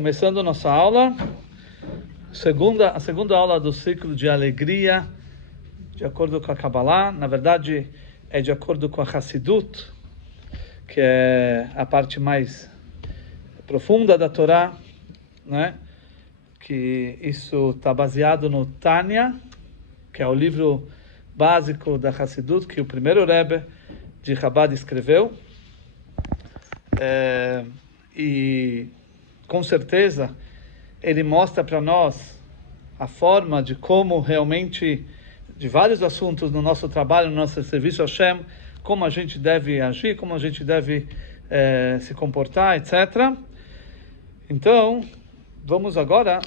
Começando nossa aula, a segunda aula do ciclo de alegria, de acordo com a Kabbalah. Na verdade, é de acordo com a Hassidut, que é a parte mais profunda da Torá, né? Que isso está baseado no Tânia, que é o livro básico da Hassidut, que o primeiro Rebbe de Chabad escreveu. E com certeza ele mostra para nós a forma de como realmente, de vários assuntos no nosso trabalho, no nosso serviço a Hashem, como a gente deve agir, como a gente deve se comportar, etc. Então, vamos agora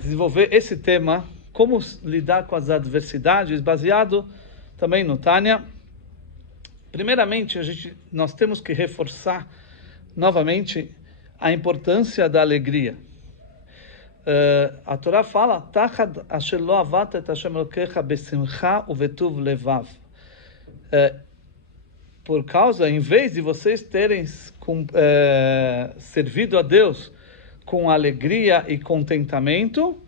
desenvolver esse tema, como lidar com as adversidades, baseado também no Tânia. Primeiramente, nós temos que reforçar novamente a importância da alegria. A Torá fala: "Tachad asher lo avat et Hashem Elokecha besimcha uvetuv levav." Por causa, em vez de vocês terem servido a Deus com alegria e contentamento,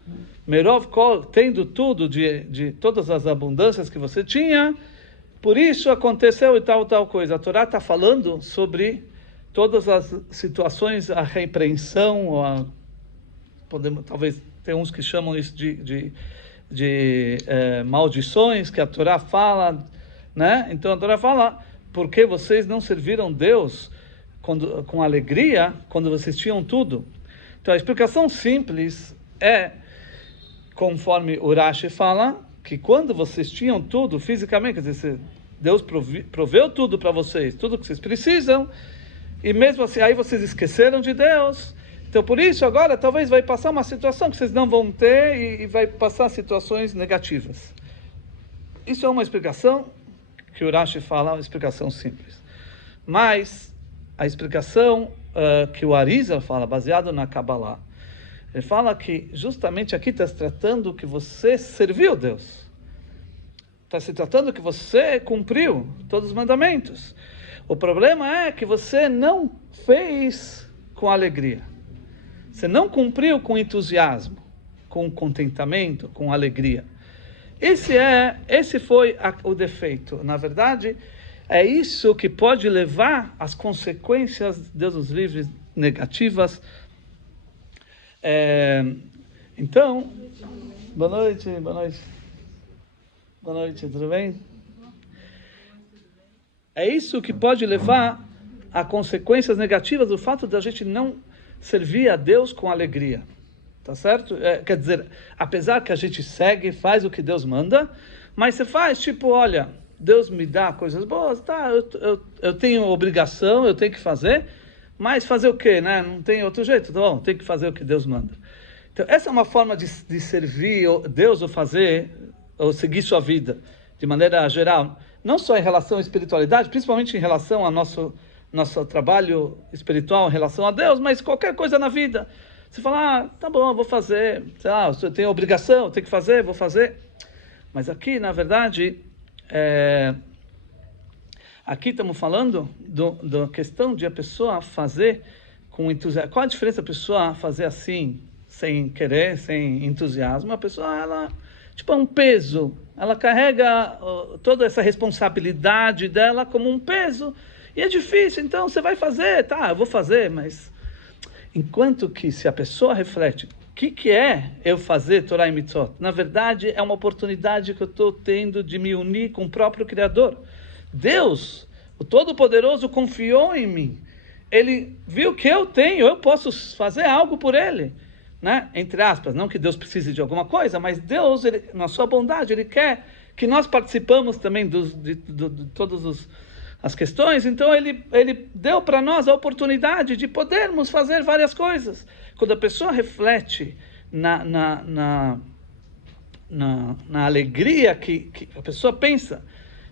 merov kol, tendo tudo de todas as abundâncias que você tinha, por isso aconteceu e tal coisa. A Torá está falando sobre todas as situações, a repreensão, talvez tem uns que chamam isso de maldições, que a Torá fala, né? Então a Torá fala: porque vocês não serviram Deus com alegria quando vocês tinham tudo? Então a explicação simples é, conforme o Rashi fala, que quando vocês tinham tudo fisicamente, quer dizer, Deus proveu tudo para vocês, tudo que vocês precisam, e mesmo assim, aí vocês esqueceram de Deus. Então, por isso, agora, talvez vai passar uma situação que vocês não vão ter e vai passar situações negativas. Isso é uma explicação que o Rashi fala, uma explicação simples. Mas a explicação que o Arizal fala, baseado na Kabbalah, ele fala que justamente aqui está se tratando que você serviu Deus. Está se tratando que você cumpriu todos os mandamentos. O problema é que você não fez com alegria. Você não cumpriu com entusiasmo, com contentamento, com alegria. Esse foi o defeito. Na verdade, é isso que pode levar às consequências, Deus nos livre, negativas. Então, boa noite. Boa noite, tudo bem? É isso que pode levar a consequências negativas do fato de a gente não servir a Deus com alegria. Tá certo? Quer dizer, apesar que a gente segue, faz o que Deus manda, mas você faz tipo, olha, Deus me dá coisas boas, tá, eu tenho obrigação, eu tenho que fazer, mas fazer o quê, né? Não tem outro jeito, tá bom, tem que fazer o que Deus manda. Então, essa é uma forma de servir Deus ou seguir sua vida, de maneira geral, não só em relação à espiritualidade, principalmente em relação ao nosso trabalho espiritual, em relação a Deus, mas qualquer coisa na vida. Você fala, tá bom, eu vou fazer, sei lá, eu tenho obrigação, eu tenho que fazer, vou fazer. Mas aqui, na verdade, aqui estamos falando da questão de a pessoa fazer com entusiasmo. Qual a diferença da pessoa fazer assim, sem querer, sem entusiasmo? A pessoa, ela, tipo, é um peso. Ela carrega toda essa responsabilidade dela como um peso. E é difícil, então você vai fazer, tá, eu vou fazer, mas enquanto que se a pessoa reflete, o que é eu fazer Torá e Mitzvot? Na verdade, é uma oportunidade que eu estou tendo de me unir com o próprio Criador. Deus, o Todo-Poderoso, confiou em mim. Ele viu que eu posso fazer algo por Ele, né? Entre aspas, não que Deus precise de alguma coisa, mas Deus, na sua bondade, Ele quer que nós participamos também de todos as questões. Então ele deu para nós a oportunidade de podermos fazer várias coisas. Quando a pessoa reflete na alegria que a pessoa pensa,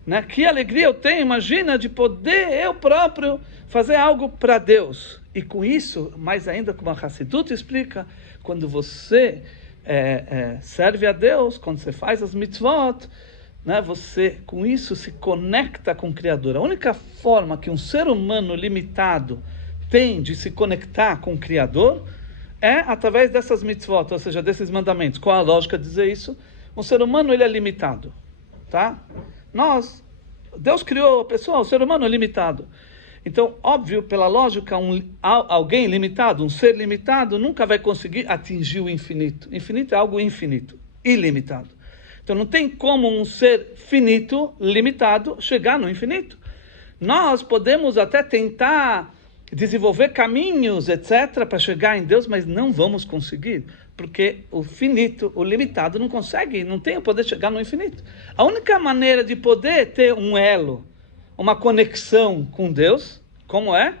né? Que alegria eu tenho, imagina, de poder eu próprio fazer algo para Deus. E com isso, mais ainda como a Hassidut explica, quando você serve a Deus, quando você faz as mitzvot, né, você com isso se conecta com o Criador. A única forma que um ser humano limitado tem de se conectar com o Criador é através dessas mitzvot, ou seja, desses mandamentos. Qual a lógica de dizer isso? Um ser humano, ele é limitado, tá? Deus criou a pessoa, o ser humano é limitado. Então, óbvio, pela lógica, alguém limitado, um ser limitado, nunca vai conseguir atingir o infinito. Infinito é algo infinito, ilimitado. Então, não tem como um ser finito, limitado, chegar no infinito. Nós podemos até tentar desenvolver caminhos, etc., para chegar em Deus, mas não vamos conseguir, porque o finito, o limitado, não consegue, não tem o poder de chegar no infinito. A única maneira de poder ter um elo, uma conexão com Deus, como é?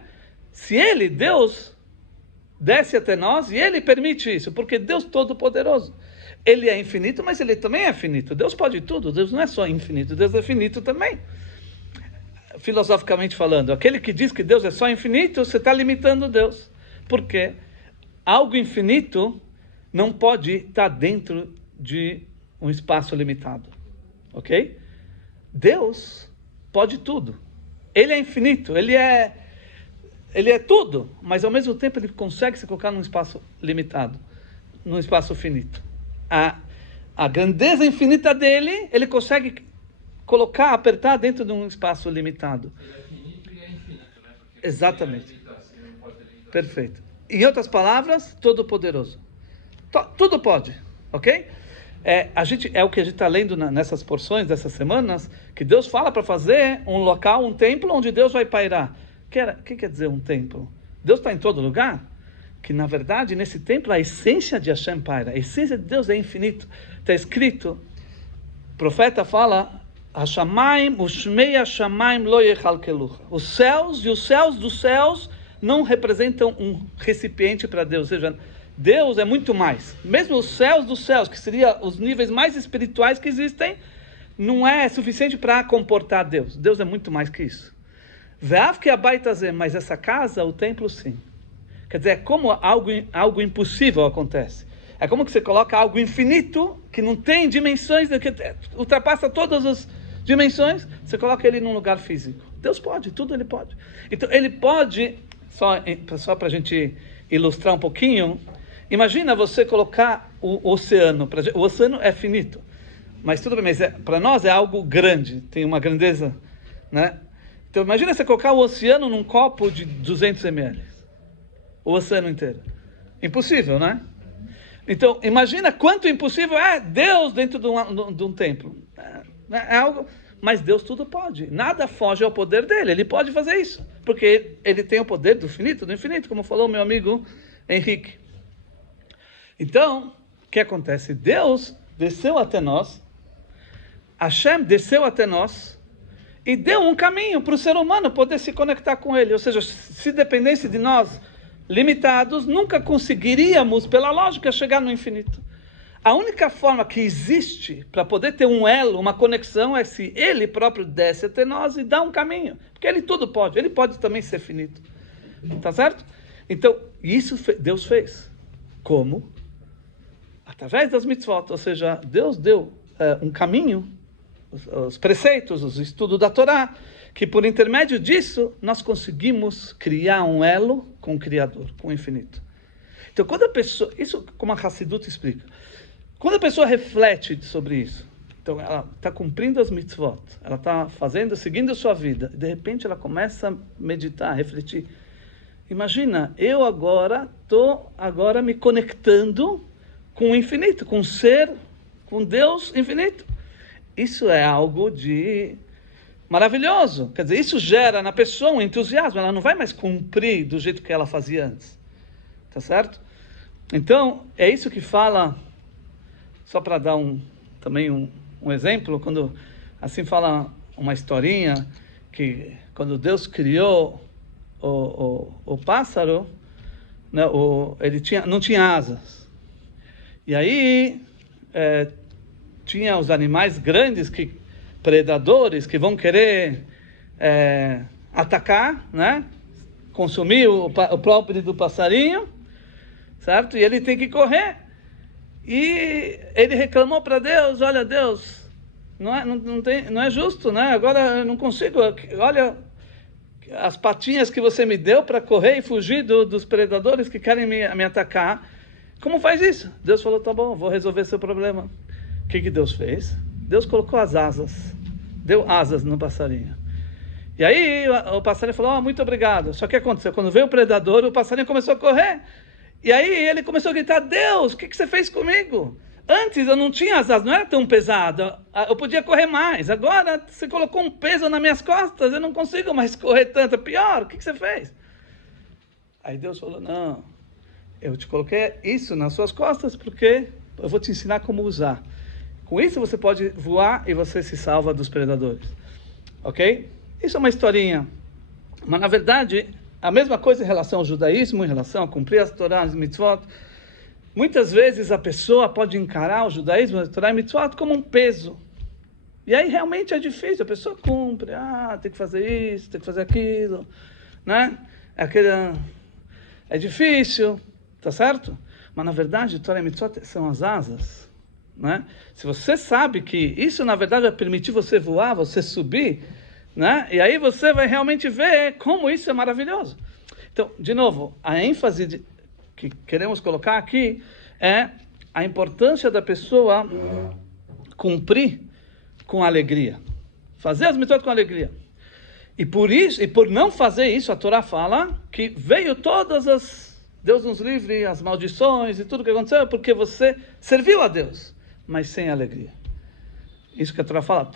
Se Deus, desce até nós e Ele permite isso, porque Deus Todo-Poderoso, Ele é infinito, mas Ele também é finito. Deus pode tudo, Deus não é só infinito, Deus é finito também. Filosoficamente falando, aquele que diz que Deus é só infinito, você está limitando Deus. Por quê? Algo infinito não pode estar dentro de um espaço limitado. Ok? Deus pode tudo. Ele é infinito, ele é tudo, mas ao mesmo tempo ele consegue se colocar num espaço limitado, num espaço finito. A grandeza infinita dele, ele consegue apertar dentro de um espaço limitado. Ele é finito e é infinito, né? Porque exatamente. Não pode ter limitação. Perfeito. Em outras palavras, todo-poderoso. Tudo pode, ok? É o que a gente está lendo nessas porções dessas semanas, que Deus fala para fazer um local, um templo onde Deus vai pairar. O que quer dizer um templo? Deus está em todo lugar? Que na verdade nesse templo a essência de Hashem paira. A essência de Deus é infinito. Está escrito, o profeta fala, Hashamayim, Ushmei Hashamayim lo yechalkelucha. Os céus e os céus dos céus não representam um recipiente para Deus. Ou seja, Deus é muito mais. Mesmo os céus dos céus, que seriam os níveis mais espirituais que existem, não é suficiente para comportar Deus. Deus é muito mais que isso. Ve'av que abaitazeh, mas essa casa, o templo, sim. Quer dizer, é como algo impossível acontece. É como que você coloca algo infinito, que não tem dimensões, que ultrapassa todas as dimensões, você coloca ele num lugar físico. Deus pode, tudo ele pode. Então, ele pode, só para a gente ilustrar um pouquinho, imagina você colocar o oceano. O oceano é finito, mas tudo bem, mas para nós é algo grande, tem uma grandeza, né? Então, imagina você colocar o oceano num copo de 200 ml. O oceano inteiro. Impossível, né? Então, imagina quanto impossível é Deus dentro de um templo. É algo, mas Deus tudo pode. Nada foge ao poder dele. Ele pode fazer isso. Porque ele tem o poder do infinito, como falou meu amigo Henrique. Então, o que acontece? Deus desceu até nós. Hashem desceu até nós e deu um caminho para o ser humano poder se conectar com ele. Ou seja, se dependesse de nós limitados, nunca conseguiríamos, pela lógica, chegar no infinito. A única forma que existe para poder ter um elo, uma conexão, é se ele próprio desce até nós e dá um caminho. Porque ele tudo pode. Ele pode também ser finito. Tá certo? Então, isso Deus fez. Como? Através das mitzvot. Ou seja, Deus deu um caminho, os preceitos, os estudos da Torá, que por intermédio disso, nós conseguimos criar um elo com o Criador, com o infinito. Então, quando a pessoa... Isso como a Hassidut explica. Quando a pessoa reflete sobre isso, então ela está cumprindo as mitzvot, ela está seguindo a sua vida, e de repente ela começa a meditar, a refletir. Imagina, eu agora estou me conectando com o infinito, com o ser, com Deus infinito. Isso é algo de maravilhoso. Quer dizer, isso gera na pessoa um entusiasmo, ela não vai mais cumprir do jeito que ela fazia antes. Tá certo? Então, é isso que fala... Só para dar também um exemplo, quando assim fala uma historinha, que quando Deus criou o pássaro, né, ele não tinha asas. E aí tinha os animais grandes, predadores, que vão querer atacar, né, consumir o próprio do passarinho, certo? E ele tem que correr. E ele reclamou para Deus, olha Deus, não é justo, né? Agora eu não consigo, olha as patinhas que você me deu para correr e fugir dos predadores que querem me atacar. Como faz isso? Deus falou, tá bom, vou resolver seu problema. O que Deus fez? Deus colocou as asas, deu asas no passarinho. E aí o passarinho falou, muito obrigado. Só que aconteceu? Quando veio o predador, o passarinho começou a correr. E aí ele começou a gritar, Deus, o que você fez comigo? Antes eu não tinha asas, não era tão pesado, eu podia correr mais. Agora você colocou um peso nas minhas costas, eu não consigo mais correr tanto, é pior, o que você fez? Aí Deus falou, não, eu te coloquei isso nas suas costas porque eu vou te ensinar como usar. Com isso você pode voar e você se salva dos predadores. Ok? Isso é uma historinha. Mas na verdade, a mesma coisa em relação ao judaísmo, em relação a cumprir as Torá, as mitzvot. Muitas vezes a pessoa pode encarar o judaísmo, a Torá e a mitzvot como um peso. E aí realmente é difícil, a pessoa cumpre, tem que fazer isso, tem que fazer aquilo, né? É difícil, tá certo? Mas na verdade, Torá e mitzvot são as asas, né? Se você sabe que isso na verdade vai permitir você voar, você subir, né? E aí você vai realmente ver como isso é maravilhoso. Então, de novo, a ênfase que queremos colocar aqui é a importância da pessoa cumprir com alegria, fazer as mitzvot com alegria. E por isso, e por não fazer isso, a Torá fala que veio Deus nos livre, as maldições e tudo que aconteceu, porque você serviu a Deus, mas sem alegria. Isso que a Torá fala,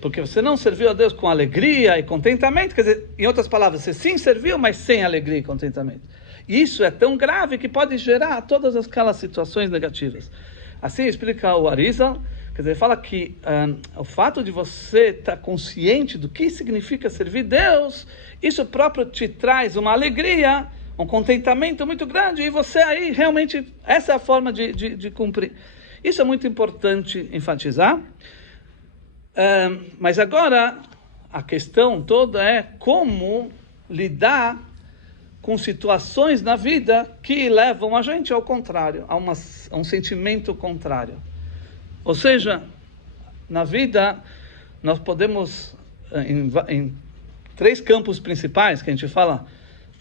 porque você não serviu a Deus com alegria e contentamento, quer dizer, em outras palavras, você sim serviu, mas sem alegria e contentamento. Isso é tão grave que pode gerar todas aquelas situações negativas. Assim explica o Arizal, quer dizer, fala que o fato de você estar consciente do que significa servir Deus, isso próprio te traz uma alegria, um contentamento muito grande, e você aí realmente, essa é a forma de cumprir. Isso é muito importante enfatizar. Mas agora, a questão toda é como lidar com situações na vida que levam a gente ao contrário, a um sentimento contrário. Ou seja, na vida, nós podemos, em 3 campos principais, que a gente fala,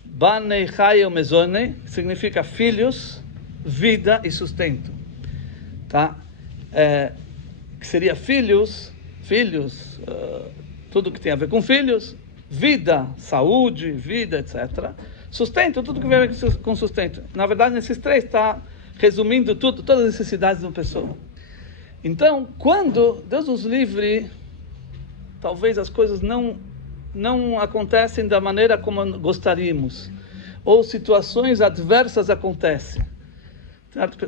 Banei, Chai, Mezone, significa filhos, vida e sustento. Tá? Que seria filhos, tudo que tem a ver com filhos, vida, saúde, vida, etc. Sustento, tudo que tem a ver com sustento. Na verdade, nesses 3 está resumindo tudo, todas as necessidades de uma pessoa. Então, quando Deus nos livre, talvez as coisas não acontecem da maneira como gostaríamos, ou situações adversas acontecem.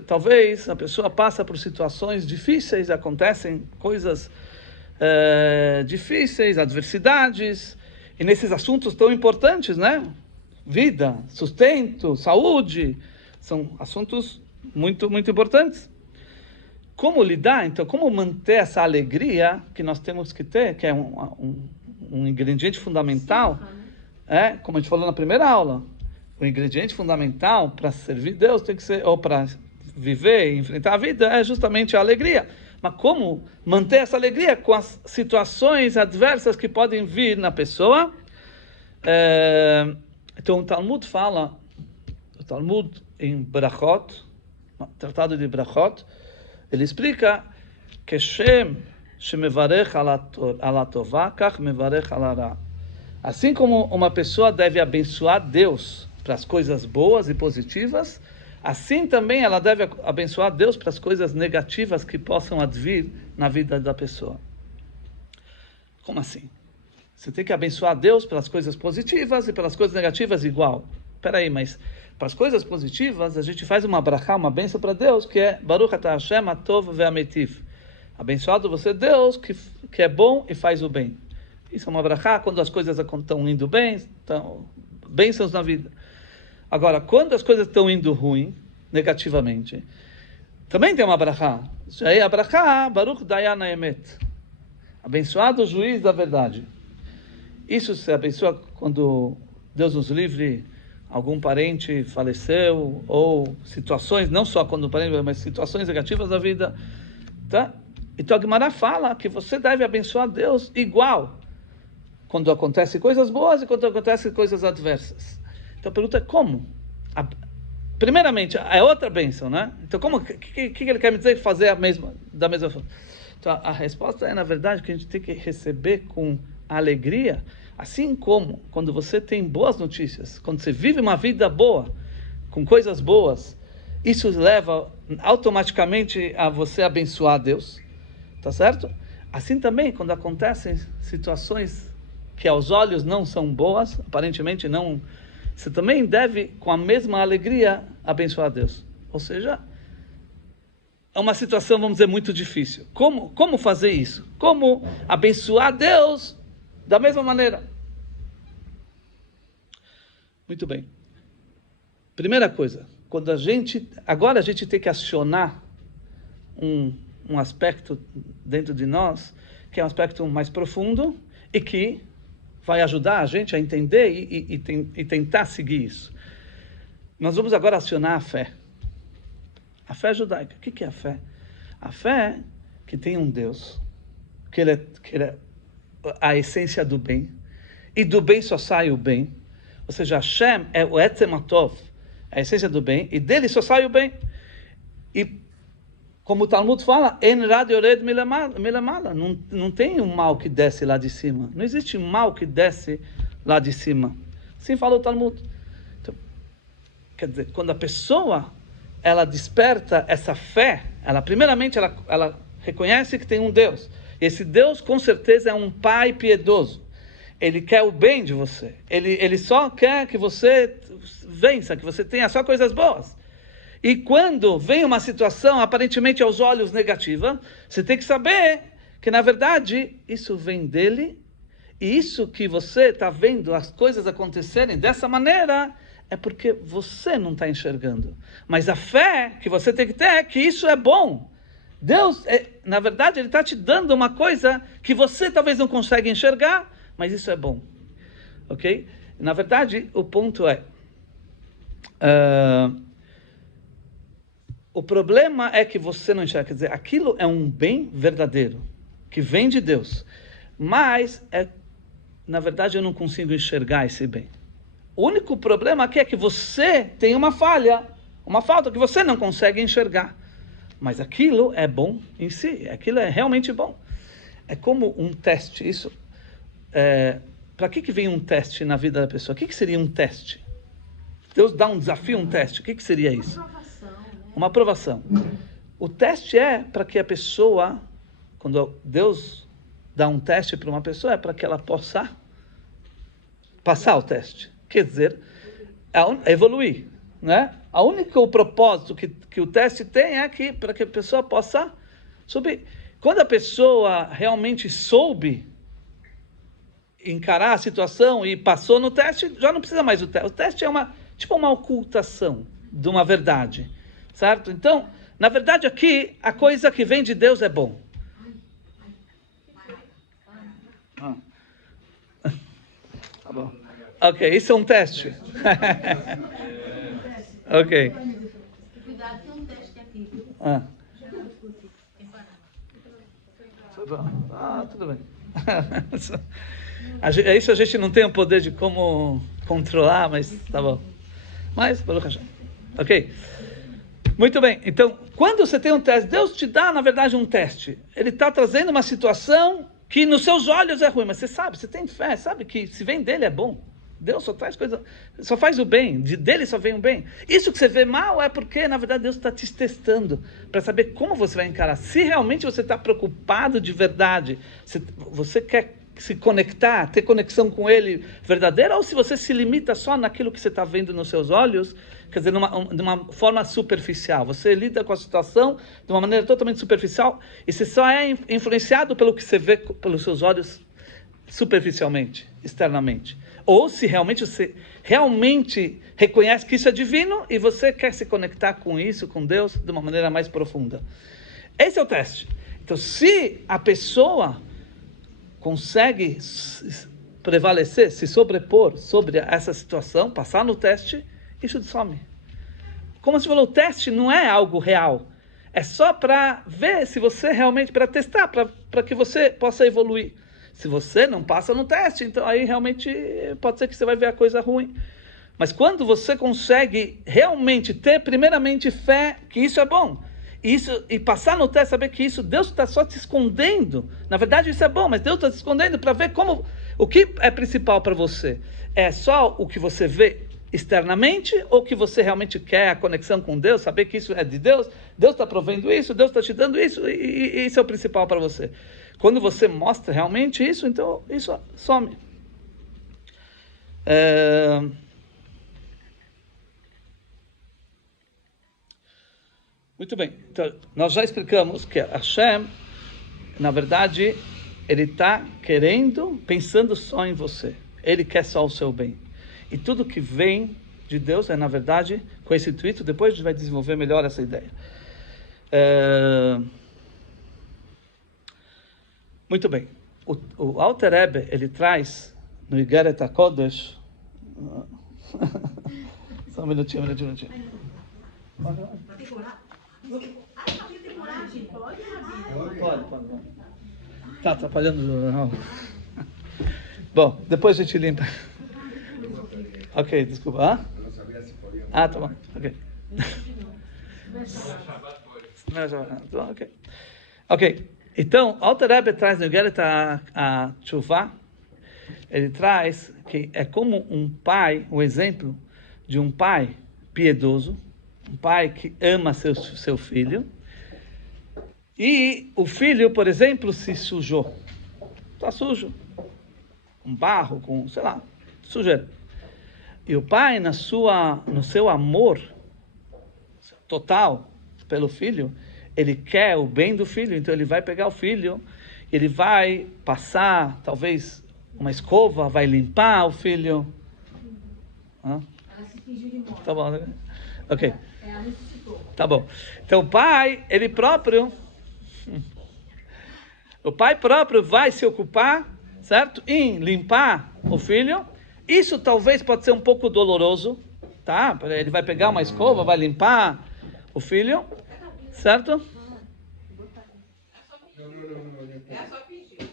Talvez a pessoa passa por situações difíceis, acontecem coisas difíceis, adversidades, e nesses assuntos tão importantes, né? Vida, sustento, saúde, são assuntos muito, muito importantes. Como lidar, então, como manter essa alegria que nós temos que ter, que é um ingrediente fundamental, como a gente falou na primeira aula, o ingrediente fundamental para servir Deus tem que ser, ou para viver e enfrentar a vida, é justamente a alegria. Mas como manter essa alegria com as situações adversas que podem vir na pessoa? Então o Talmud fala, em Brachot, tratado de Brachot, ele explica que Shem shemevarech ala tová, kach mevarech ala ra. Assim como uma pessoa deve abençoar Deus para as coisas boas e positivas, assim também ela deve abençoar Deus para as coisas negativas que possam advir na vida da pessoa. Como assim? Você tem que abençoar Deus pelas coisas positivas e pelas coisas negativas igual. Espera aí, mas para as coisas positivas a gente faz uma brachá, uma bênção para Deus, que é Baruch atah Hashem atov ve'ametiv. Abençoado você Deus, que é bom e faz o bem. Isso é uma brachá quando as coisas estão indo bem, estão bênçãos na vida. Agora, quando as coisas estão indo ruim, negativamente, também tem uma brachá. Isso aí é a brachá, Baruch dayan haemet. Abençoado o juiz da verdade. Isso se abençoa quando Deus nos livre, algum parente faleceu, ou situações, não só quando o parente, mas situações negativas da vida. Tá? Então a Guimarães fala que você deve abençoar Deus igual, quando acontecem coisas boas e quando acontecem coisas adversas. Então a pergunta é como? Primeiramente, é outra bênção, né? Então, o que ele quer me dizer fazer da mesma forma? Então, a resposta é, na verdade, que a gente tem que receber com alegria, assim como quando você tem boas notícias, quando você vive uma vida boa, com coisas boas, isso leva automaticamente a você abençoar Deus, tá certo? Assim também, quando acontecem situações que aos olhos não são boas, aparentemente não, você também deve, com a mesma alegria, abençoar Deus. Ou seja, é uma situação, vamos dizer, muito difícil. Como fazer isso? Como abençoar Deus da mesma maneira? Muito bem. Primeira coisa, agora a gente tem que acionar um aspecto dentro de nós, que é um aspecto mais profundo e que vai ajudar a gente a entender e tentar seguir isso. Nós vamos agora acionar a fé. A fé judaica. O que é a fé? A fé é que tem um Deus, que ele é a essência do bem, e do bem só sai o bem. Ou seja, Hashem é o Etzem Atov, a essência do bem, e dele só sai o bem. E como o Talmud fala, En Rad Yored Milamala, não tem um mal que desce lá de cima. Não existe mal que desce lá de cima. Assim fala o Talmud. Então, quer dizer, quando a pessoa ela desperta essa fé, primeiramente ela reconhece que tem um Deus. E esse Deus com certeza é um pai piedoso. Ele quer o bem de você. Ele só quer que você vença, que você tenha só coisas boas. E quando vem uma situação aparentemente aos olhos negativa, você tem que saber que na verdade isso vem dele, e isso que você está vendo as coisas acontecerem dessa maneira é porque você não está enxergando. Mas a fé que você tem que ter é que isso é bom. Deus, na verdade, ele está te dando uma coisa que você talvez não consegue enxergar, mas isso é bom. Ok? Na verdade, o ponto é... o problema é que você não enxerga. Quer dizer, aquilo é um bem verdadeiro, que vem de Deus. Mas, na verdade, eu não consigo enxergar esse bem. O único problema aqui é que você tem uma falta que você não consegue enxergar. Mas aquilo é bom em si, aquilo é realmente bom. É como um teste. Isso, para que vem um teste na vida da pessoa? O que seria um teste? Deus dá um desafio, um teste. O que seria isso? Uma aprovação. O teste é para que a pessoa, quando Deus dá um teste para uma pessoa, é para que ela possa passar o teste. Quer dizer, evoluir, né? O único propósito que o teste tem é para que a pessoa possa subir. Quando a pessoa realmente soube encarar a situação e passou no teste, já não precisa mais do teste. O teste é tipo uma ocultação de uma verdade, certo? Então, na verdade aqui, a coisa que vem de Deus é bom. Tá bom. Ok, isso é um teste. Ok. Cuidado, tem um teste aqui. Tudo bem. Isso a gente não tem o poder de como controlar, mas tá bom. Mas, Baruch Hashem. Ok? Muito bem. Então, quando você tem um teste, Deus te dá, na verdade, um teste. Ele está trazendo uma situação que nos seus olhos é ruim, mas você sabe, você tem fé, sabe que se vem dele é bom. Deus só traz coisa, só faz o bem, dele só vem o bem. Isso que você vê mal é porque, na verdade, Deus está te testando para saber como você vai encarar. Se realmente você está preocupado de verdade, se você quer se conectar, ter conexão com Ele verdadeira, ou se você se limita só naquilo que você está vendo nos seus olhos, quer dizer, de uma forma superficial. Você lida com a situação de uma maneira totalmente superficial e você só é influenciado pelo que você vê pelos seus olhos superficialmente, externamente. Ou se realmente você realmente reconhece que isso é divino e você quer se conectar com isso, com Deus, de uma maneira mais profunda. Esse é o teste. Então, se a pessoa consegue prevalecer, se sobrepor sobre essa situação, passar no teste, isso some. Como você falou, o teste não é algo real. É só para ver se você realmente, para testar, para que você possa evoluir. Se você não passa no teste, então aí realmente pode ser que você vai ver a coisa ruim. Mas quando você consegue realmente ter, primeiramente, fé que isso é bom, e passar no teste, saber que isso, Deus está só te escondendo. Na verdade, isso é bom, mas Deus está te escondendo para ver o que é principal para você. É só o que você vê externamente, ou que você realmente quer a conexão com Deus, saber que isso é de Deus, Deus está provendo isso, Deus está te dando isso, e isso é o principal para você. Quando você mostra realmente isso, então isso some. Muito bem, então, nós já explicamos que Hashem, na verdade, ele está pensando só em você. Ele quer só o seu bem. E tudo que vem de Deus é, na verdade, com esse intuito. Depois a gente vai desenvolver melhor essa ideia. Muito bem. O Alter Rebbe, ele traz no Igeret HaKodesh... Só um minutinho. Pode demorar, gente. Pode. Tá atrapalhando. Não. Bom, depois a gente limpa. Ok, desculpa. Tá bom. Ok. Ok. Então, Alter Rebbe traz no Igeret HaTeshuvah, ele traz que é como um pai, o exemplo de um pai piedoso, um pai que ama seu filho, e o filho, por exemplo, se sujou. Está sujo. Com barro, com, sei lá, sujeira. E o pai, no seu amor total pelo filho, ele quer o bem do filho, então ele vai pegar o filho, ele vai passar, talvez, uma escova, vai limpar o filho. Ela se fingiu de morte. Tá bom, ok. Ela ressuscitou. Tá bom. Então o pai, o pai próprio vai se ocupar, certo? Em limpar o filho. Isso talvez pode ser um pouco doloroso, tá? Ele vai pegar uma escova, vai limpar o filho, certo? É só pedir.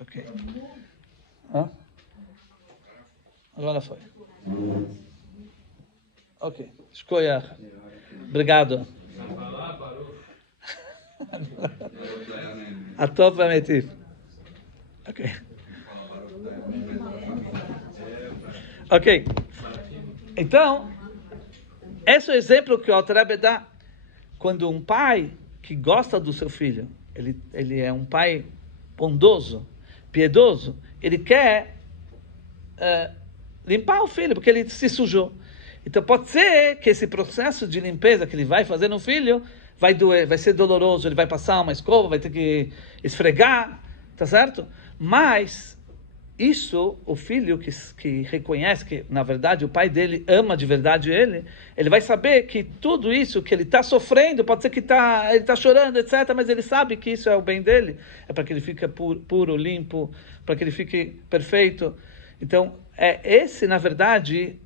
Ok. Agora foi. Ok. Escolha. Obrigado. A top vai meter. Ok. Ok. Então, esse é o exemplo que o Alter Rebbe dá. Quando um pai que gosta do seu filho, ele é um pai bondoso, piedoso, ele quer limpar o filho, porque ele se sujou. Então pode ser que esse processo de limpeza que ele vai fazer no filho vai doer, vai ser doloroso, ele vai passar uma escova, vai ter que esfregar, tá certo? Mas isso, o filho que reconhece que, na verdade, o pai dele ama de verdade ele vai saber que tudo isso que ele está sofrendo, pode ser que ele está chorando, etc., mas ele sabe que isso é o bem dele, é para que ele fique puro, limpo, para que ele fique perfeito. Então, esse, na verdade,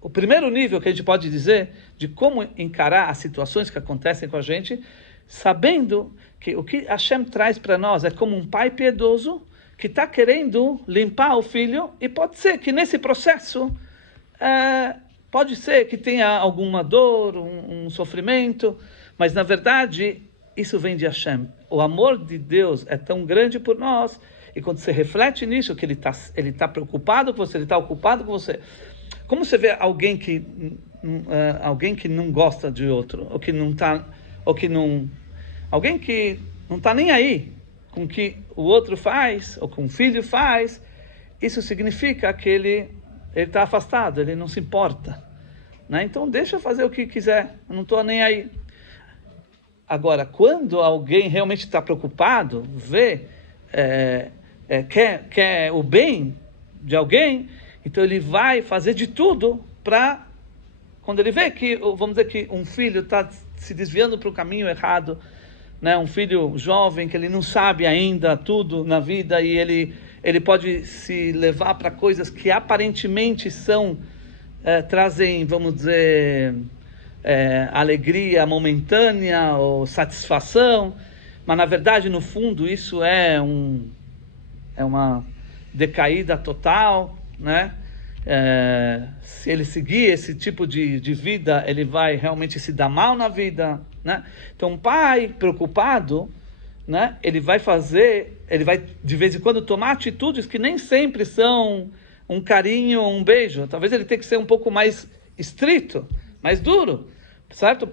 o primeiro nível que a gente pode dizer de como encarar as situações que acontecem com a gente, sabendo que o que Hashem traz para nós é como um pai piedoso que está querendo limpar o filho, e pode ser que nesse processo, pode ser que tenha alguma dor, um sofrimento, mas na verdade isso vem de Hashem. O amor de Deus é tão grande por nós, e quando você reflete nisso, que ele tá preocupado com você, ele está ocupado com você. Como você vê alguém que não gosta de outro, alguém que não está nem aí com o que o outro faz, ou com o filho faz, isso significa que ele está afastado, ele não se importa, né? Então deixa eu fazer o que quiser, eu não estou nem aí. Agora, quando alguém realmente está preocupado, quer o bem de alguém, então ele vai fazer de tudo para, quando ele vê que, vamos dizer que um filho está se desviando para o caminho errado, né? Um filho jovem que ele não sabe ainda tudo na vida, e ele pode se levar para coisas que aparentemente trazem, vamos dizer, alegria momentânea ou satisfação, mas na verdade no fundo isso é uma decaída total, né? se ele seguir esse tipo de vida, ele vai realmente se dar mal na vida, né? Então, um pai preocupado, né? Ele vai de vez em quando tomar atitudes que nem sempre são um carinho, um beijo. Talvez ele tenha que ser um pouco mais estrito, mais duro, certo?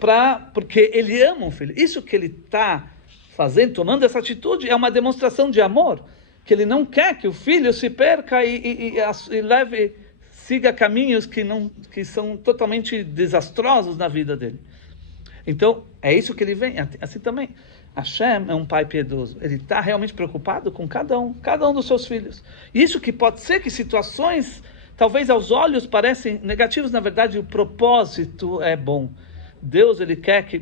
Porque ele ama o filho. Isso que ele está fazendo, tomando essa atitude, é uma demonstração de amor, que ele não quer que o filho se perca e siga caminhos que são totalmente desastrosos na vida dele. Então, é isso que ele vem. Assim também, Hashem é um pai piedoso. Ele está realmente preocupado com cada um dos seus filhos. Isso que pode ser que situações, talvez aos olhos parecem negativas, na verdade o propósito é bom. Deus, ele quer que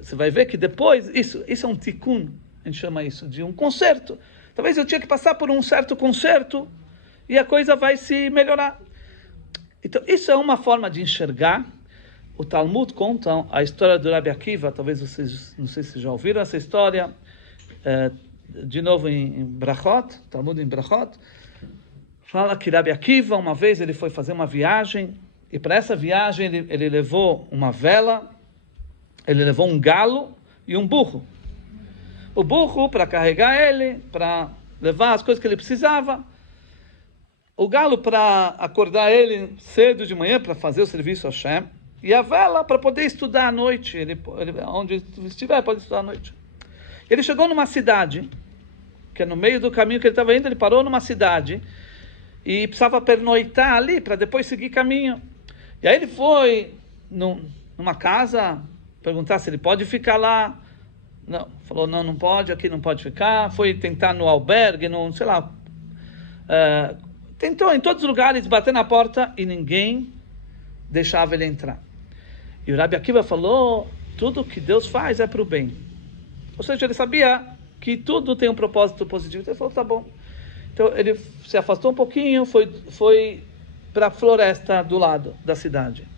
você vai ver que depois, isso é um tikkun, a gente chama isso de um conserto. Talvez eu tinha que passar por um certo conserto e a coisa vai se melhorar. Então, isso é uma forma de enxergar. O Talmud conta a história do Rabi Akiva, talvez vocês, não sei se já ouviram essa história, de novo em Brachot, Talmud em Brachot, fala que Rabi Akiva, uma vez ele foi fazer uma viagem, e para essa viagem ele levou uma vela, ele levou um galo e um burro. O burro para carregar ele, para levar as coisas que ele precisava, o galo para acordar ele cedo de manhã para fazer o serviço a Hashem, e a vela para poder estudar à noite. Ele, onde estiver, pode estudar à noite. Ele chegou numa cidade, que é no meio do caminho que ele estava indo, ele parou numa cidade e precisava pernoitar ali para depois seguir caminho. E aí ele foi numa casa perguntar se ele pode ficar lá. Não, falou, não pode, aqui não pode ficar. Foi tentar no albergue, sei lá. Tentou em todos os lugares bater na porta e ninguém deixava ele entrar. E o Rabi Akiva falou, tudo que Deus faz é para o bem. Ou seja, ele sabia que tudo tem um propósito positivo. Então ele falou, tá bom. Então ele se afastou um pouquinho, foi para a floresta do lado da cidade.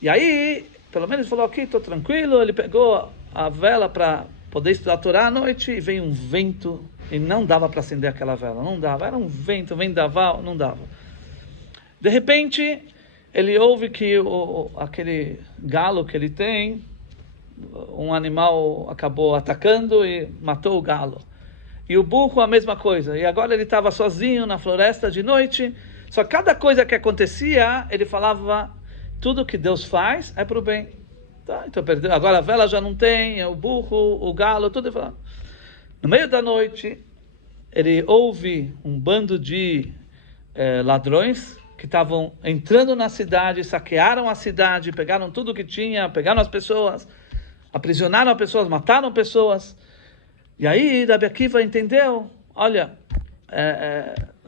E aí, pelo menos ele falou, ok, estou tranquilo. Ele pegou a vela para poder estudar a Torá à noite e veio um vento e não dava para acender aquela vela. Não dava, era um vendaval, não dava. De repente, ele ouve que aquele galo que ele tem, um animal acabou atacando e matou o galo. E o burro a mesma coisa. E agora ele estava sozinho na floresta de noite. Só cada coisa que acontecia, ele falava, tudo que Deus faz é para o bem. Tá, então perdeu. Agora a vela já não tem, o burro, o galo, tudo. No meio da noite, ele ouve um bando de ladrões que estavam entrando na cidade, saquearam a cidade, pegaram tudo que tinha, pegaram as pessoas, aprisionaram as pessoas, mataram pessoas. E aí Rabi Akiva entendeu, olha,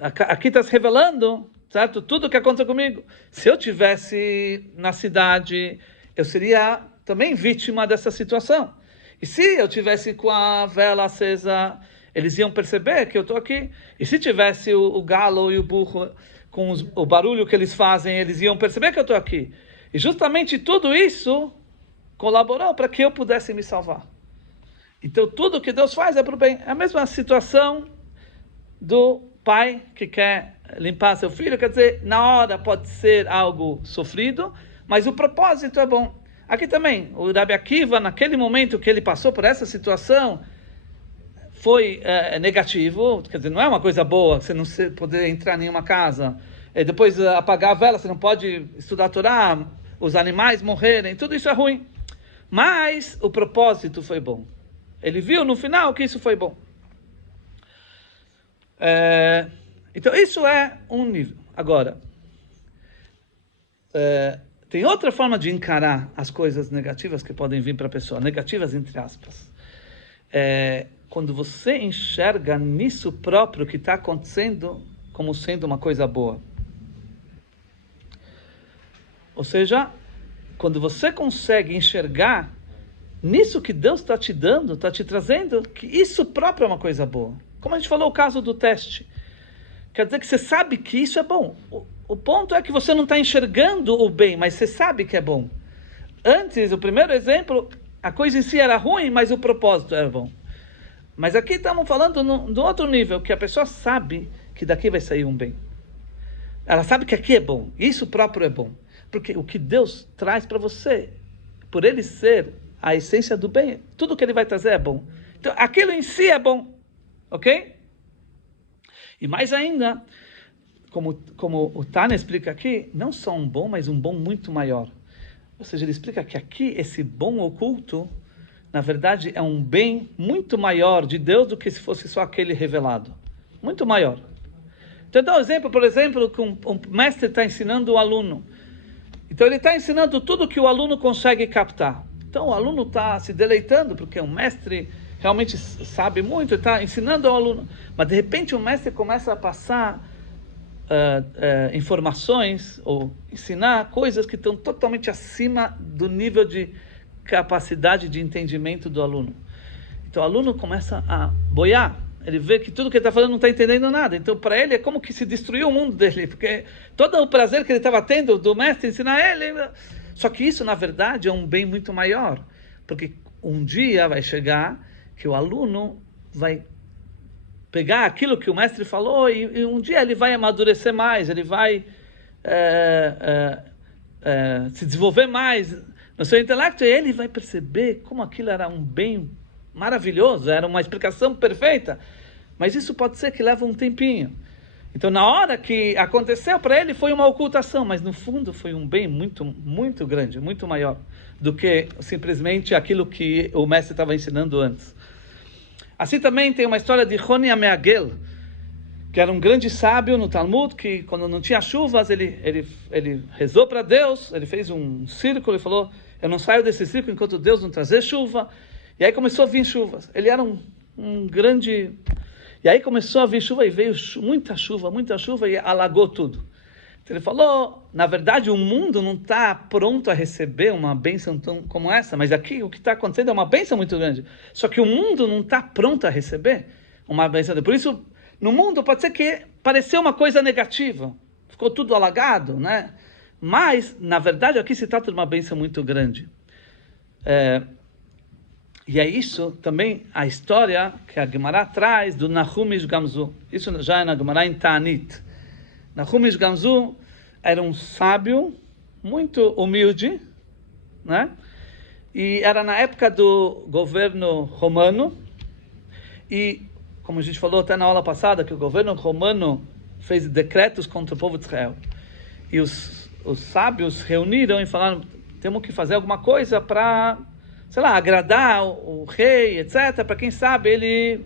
aqui está se revelando, certo? Tudo o que aconteceu comigo. Se eu tivesse na cidade, eu seria também vítima dessa situação. E se eu tivesse com a vela acesa, eles iam perceber que eu estou aqui. E se tivesse o galo e o burro com o barulho que eles fazem, eles iam perceber que eu estou aqui. E justamente tudo isso colaborou para que eu pudesse me salvar. Então tudo que Deus faz é para o bem. É a mesma situação do pai que quer limpar seu filho. Quer dizer, na hora pode ser algo sofrido, mas o propósito é bom. Aqui também, o Rabi Akiva, naquele momento que ele passou por essa situação, foi negativo, quer dizer, não é uma coisa boa você não poder entrar em nenhuma casa, depois apagar a vela, você não pode estudar a Torá, os animais morrerem, tudo isso é ruim. Mas o propósito foi bom. Ele viu no final que isso foi bom. Então isso é um nível. Agora, tem outra forma de encarar as coisas negativas que podem vir para a pessoa, negativas entre aspas. Quando você enxerga nisso próprio que está acontecendo como sendo uma coisa boa. Ou seja, quando você consegue enxergar nisso que Deus está te dando, está te trazendo, que isso próprio é uma coisa boa. Como a gente falou o caso do teste. Quer dizer que você sabe que isso é bom. O ponto é que você não está enxergando o bem, mas você sabe que é bom. Antes, o primeiro exemplo, a coisa em si era ruim, mas o propósito era bom. Mas aqui estamos falando do outro nível, que a pessoa sabe que daqui vai sair um bem. Ela sabe que aqui é bom, isso próprio é bom. Porque o que Deus traz para você, por ele ser a essência do bem, tudo que ele vai trazer é bom. Então, aquilo em si é bom, ok? E mais ainda, como o Tânia explica aqui, não só um bom, mas um bom muito maior. Ou seja, ele explica que aqui, esse bom oculto, na verdade, é um bem muito maior de Deus do que se fosse só aquele revelado. Muito maior. Então, dá um exemplo, por exemplo, que um mestre está ensinando o aluno. Então, ele está ensinando tudo que o aluno consegue captar. Então, o aluno está se deleitando, porque o mestre realmente sabe muito, está ensinando ao aluno. Mas, de repente, o mestre começa a passar informações ou ensinar coisas que estão totalmente acima do nível de capacidade de entendimento do aluno. Então, o aluno começa a boiar. Ele vê que tudo que ele está falando não está entendendo nada. Então, para ele, é como que se destruiu o mundo dele. Porque todo o prazer que ele estava tendo do mestre ensinar ele... Só que isso, na verdade, é um bem muito maior. Porque um dia vai chegar que o aluno vai pegar aquilo que o mestre falou e um dia ele vai amadurecer mais, ele vai se desenvolver mais no seu intelecto e ele vai perceber como aquilo era um bem maravilhoso, era uma explicação perfeita, mas isso pode ser que leve um tempinho. Então, na hora que aconteceu para ele foi uma ocultação, mas no fundo foi um bem muito, muito grande, muito maior do que simplesmente aquilo que o mestre estava ensinando antes. Assim também tem uma história de Honi Ameagel, que era um grande sábio no Talmud, que quando não tinha chuvas, ele rezou para Deus, ele fez um círculo e falou, eu não saio desse círculo enquanto Deus não trazer chuva. E aí começou a vir chuvas. Ele era um grande... E aí começou a vir chuva e veio muita chuva e alagou tudo. Então ele falou, na verdade o mundo não está pronto a receber uma bênção como essa, mas aqui o que está acontecendo é uma bênção muito grande. Só que o mundo não está pronto a receber uma bênção. Por isso, no mundo pode ser que pareceu uma coisa negativa, ficou tudo alagado, né? Mas, na verdade, aqui se trata de uma bênção muito grande. E é isso também a história que a Gemara traz do Nahum Ish Gamzu. Isso já é na Gemara em Ta'anit. Nahum Ish Gamzu era um sábio muito humilde, né? E era na época do governo romano. E, como a gente falou até na aula passada, que o governo romano fez decretos contra o povo de Israel. E os sábios reuniram e falaram, temos que fazer alguma coisa para, sei lá, agradar o rei, etc., para quem sabe ele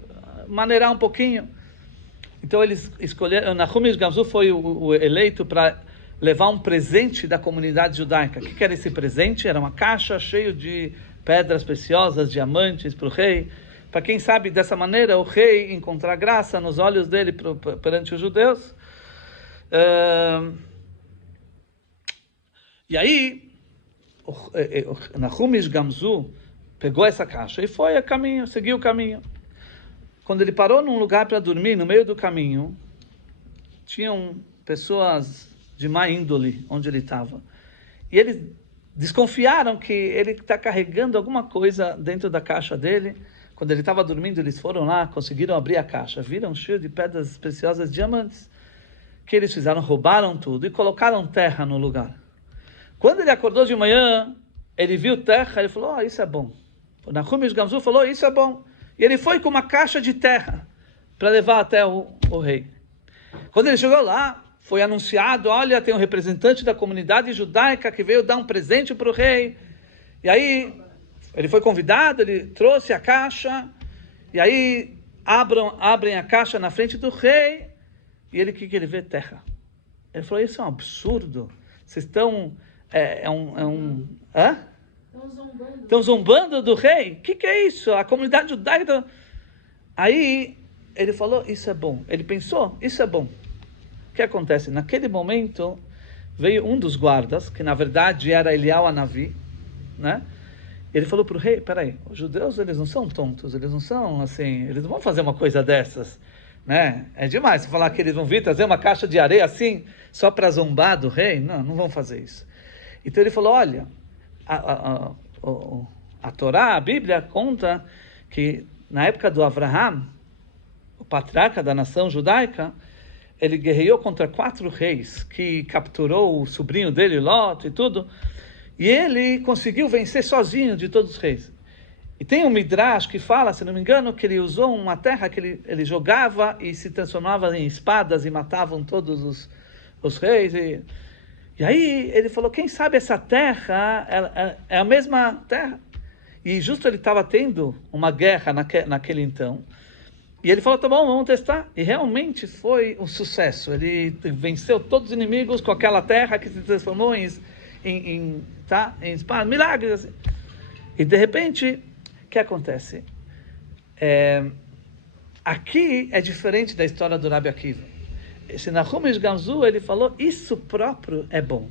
maneirar um pouquinho. Então eles escolheram, Nahum Ish Gamzu foi o eleito para levar um presente da comunidade judaica. O que era esse presente? Era uma caixa cheia de pedras preciosas, diamantes para o rei. Para quem sabe, dessa maneira, o rei encontrar graça nos olhos dele perante os judeus. E aí, o Nahum Ish Gamzu pegou essa caixa e foi a caminho, seguiu o caminho. Quando ele parou num lugar para dormir, no meio do caminho, tinham pessoas de má índole onde ele estava. E eles desconfiaram que ele está carregando alguma coisa dentro da caixa dele. Quando ele estava dormindo, eles foram lá, conseguiram abrir a caixa, viram cheio de pedras preciosas, diamantes. O que eles fizeram? Roubaram tudo e colocaram terra no lugar. Quando ele acordou de manhã, ele viu terra, ele falou, isso é bom. O Nahum Ish Gamzu falou, isso é bom. E ele foi com uma caixa de terra para levar até o rei. Quando ele chegou lá, foi anunciado, olha, tem um representante da comunidade judaica que veio dar um presente para o rei. E aí, ele foi convidado, ele trouxe a caixa, e aí abrem a caixa na frente do rei, e ele, o que ele vê? Terra. Ele falou, isso é um absurdo. Vocês estão... Estão zombando do rei? O que é isso? A comunidade judaica... Aí ele falou, isso é bom. Ele pensou, isso é bom. O que acontece? Naquele momento veio um dos guardas, que na verdade era Eliyahu Hanavi, né? Ele falou para o rei, peraí, os judeus eles não são tontos, eles não são assim, eles não vão fazer uma coisa dessas, né? É demais falar que eles vão vir trazer uma caixa de areia assim, só para zombar do rei. Não vão fazer isso. Então ele falou, olha, a Torá, a Bíblia conta que na época do Avraham, o patriarca da nação judaica, ele guerreou contra 4 reis, que capturou o sobrinho dele, Lot, e tudo, e ele conseguiu vencer sozinho de todos os reis. E tem um Midrash que fala, se não me engano, que ele usou uma terra que ele jogava e se transformava em espadas e matavam todos os reis. E aí ele falou, quem sabe essa terra é a mesma terra? E justo ele estava tendo uma guerra naquele então. E ele falou, tá bom, vamos testar. E realmente foi um sucesso. Ele venceu todos os inimigos com aquela terra que se transformou em espadas, milagres assim. E de repente, o que acontece? Aqui é diferente da história do Rabi Akiva. Esse Nahum Ish Gamzu, ele falou, isso próprio é bom.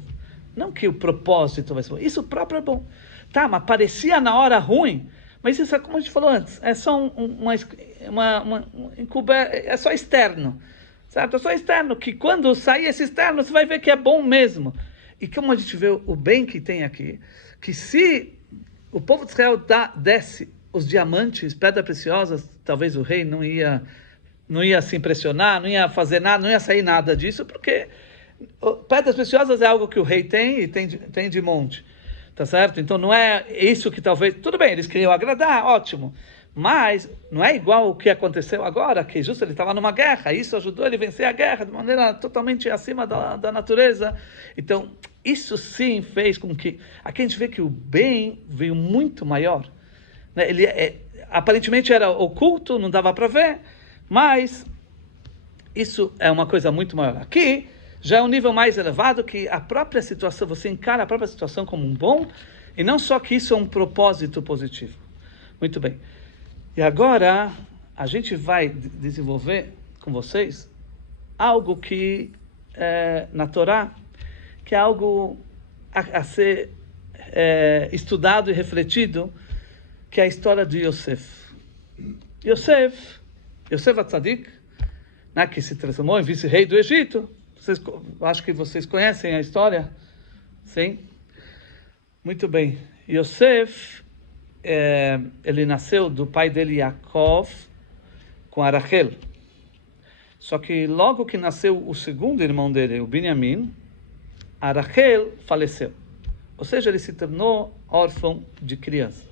Não que o propósito vai ser bom, isso próprio é bom. Tá, mas parecia na hora ruim, mas isso é como a gente falou antes, é só é só externo, certo? É só externo, que quando sair esse externo, você vai ver que é bom mesmo. E como a gente vê o bem que tem aqui, que se o povo de Israel desse os diamantes, pedras preciosas, talvez o rei não ia se impressionar, não ia fazer nada, não ia sair nada disso, porque pedras preciosas é algo que o rei tem e tem de monte, tá certo? Então não é isso que talvez, tudo bem, eles queriam agradar, ótimo, mas não é igual o que aconteceu agora, que justo ele estava numa guerra, isso ajudou ele a vencer a guerra de maneira totalmente acima da natureza. Então isso sim fez com que, aqui a gente vê que o bem veio muito maior, né? Ele aparentemente era oculto, não dava para ver, mas isso é uma coisa muito maior. Aqui já é um nível mais elevado, que a própria situação, você encara a própria situação como um bom, e não só que isso é um propósito positivo. Muito bem. E agora a gente vai desenvolver com vocês algo que na Torá, que é algo a ser estudado e refletido, que é a história de Yosef. Yosef HaTzadik, né, que se transformou em vice-rei do Egito. Acho que vocês conhecem a história. Sim? Muito bem. Yosef, ele nasceu do pai dele, Yaakov, com a Rachel. Só que logo que nasceu o segundo irmão dele, o Binyamin, a Rachel faleceu. Ou seja, ele se tornou órfão de criança.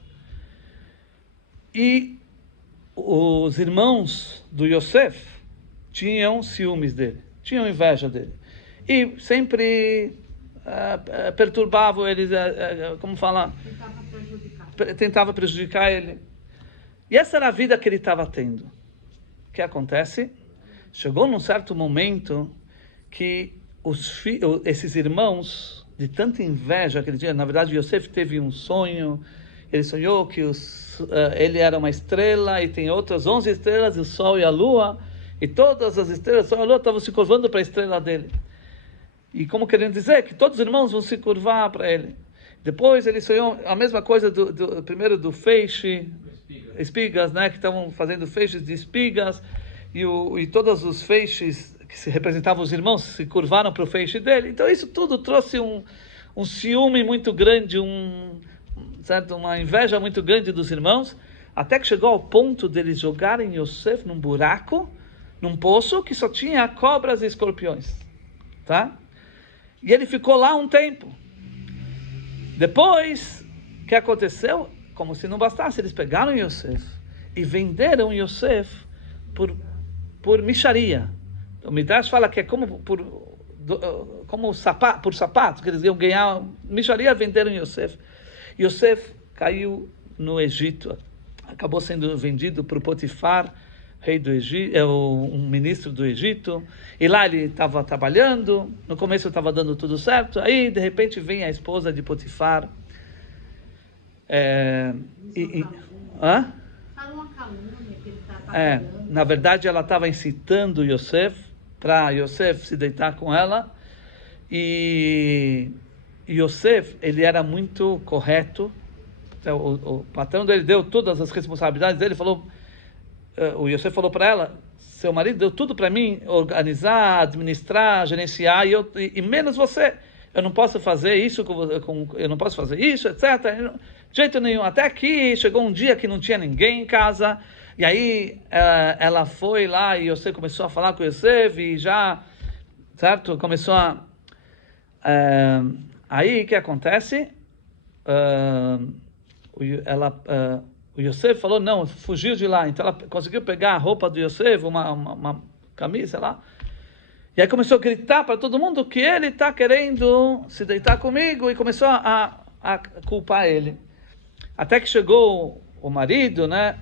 E os irmãos do Yosef tinham ciúmes dele, tinham inveja dele. E sempre perturbavam eles, como falar? Tentava prejudicar ele. E essa era a vida que ele estava tendo. O que acontece? Chegou num certo momento que esses irmãos, de tanta inveja que ele tinha, na verdade Yosef teve um sonho, ele sonhou que ele era uma estrela e tem outras 11 estrelas, o sol e a lua, e todas as estrelas, o sol e a lua estavam se curvando para a estrela dele. E como querendo dizer que todos os irmãos vão se curvar para ele. Depois ele sonhou a mesma coisa primeiro do feixe, espigas, né, que estavam fazendo feixes de espigas, e todos os feixes que se representavam os irmãos se curvaram para o feixe dele. Então isso tudo trouxe um ciúme muito grande, certo? Uma inveja muito grande dos irmãos, até que chegou ao ponto deles jogarem Yosef num buraco, num poço que só tinha cobras e escorpiões, tá? E ele ficou lá um tempo. Depois, o que aconteceu? Como se não bastasse, eles pegaram Yosef e venderam Yosef por mixaria. O Midrash fala que é como por sapatos, que eles iam ganhar mixaria, venderam Yosef. Yosef caiu no Egito, acabou sendo vendido para o Potifar, rei do Egito, um ministro do Egito, e lá ele estava trabalhando, no começo estava dando tudo certo, aí de repente vem a esposa de Potifar, Fala uma calúnia que ele está na verdade ela estava incitando Yosef, para Yosef se deitar com ela, e Yosef, ele era muito correto, então, o patrão dele deu todas as responsabilidades dele, o Yosef falou para ela, seu marido deu tudo para mim, organizar, administrar, gerenciar, e menos você, eu não posso fazer isso, eu não posso fazer isso, etc. De jeito nenhum. Até que chegou um dia que não tinha ninguém em casa, E aí ela foi lá e Yosef começou a falar com Yosef e já, certo? Começou a... aí o que acontece? O Yosef falou, não, fugiu de lá. Então ela conseguiu pegar a roupa do Yosef, uma camisa lá. E aí começou a gritar para todo mundo que ele está querendo se deitar comigo e começou a culpar ele. Até que chegou o marido, né?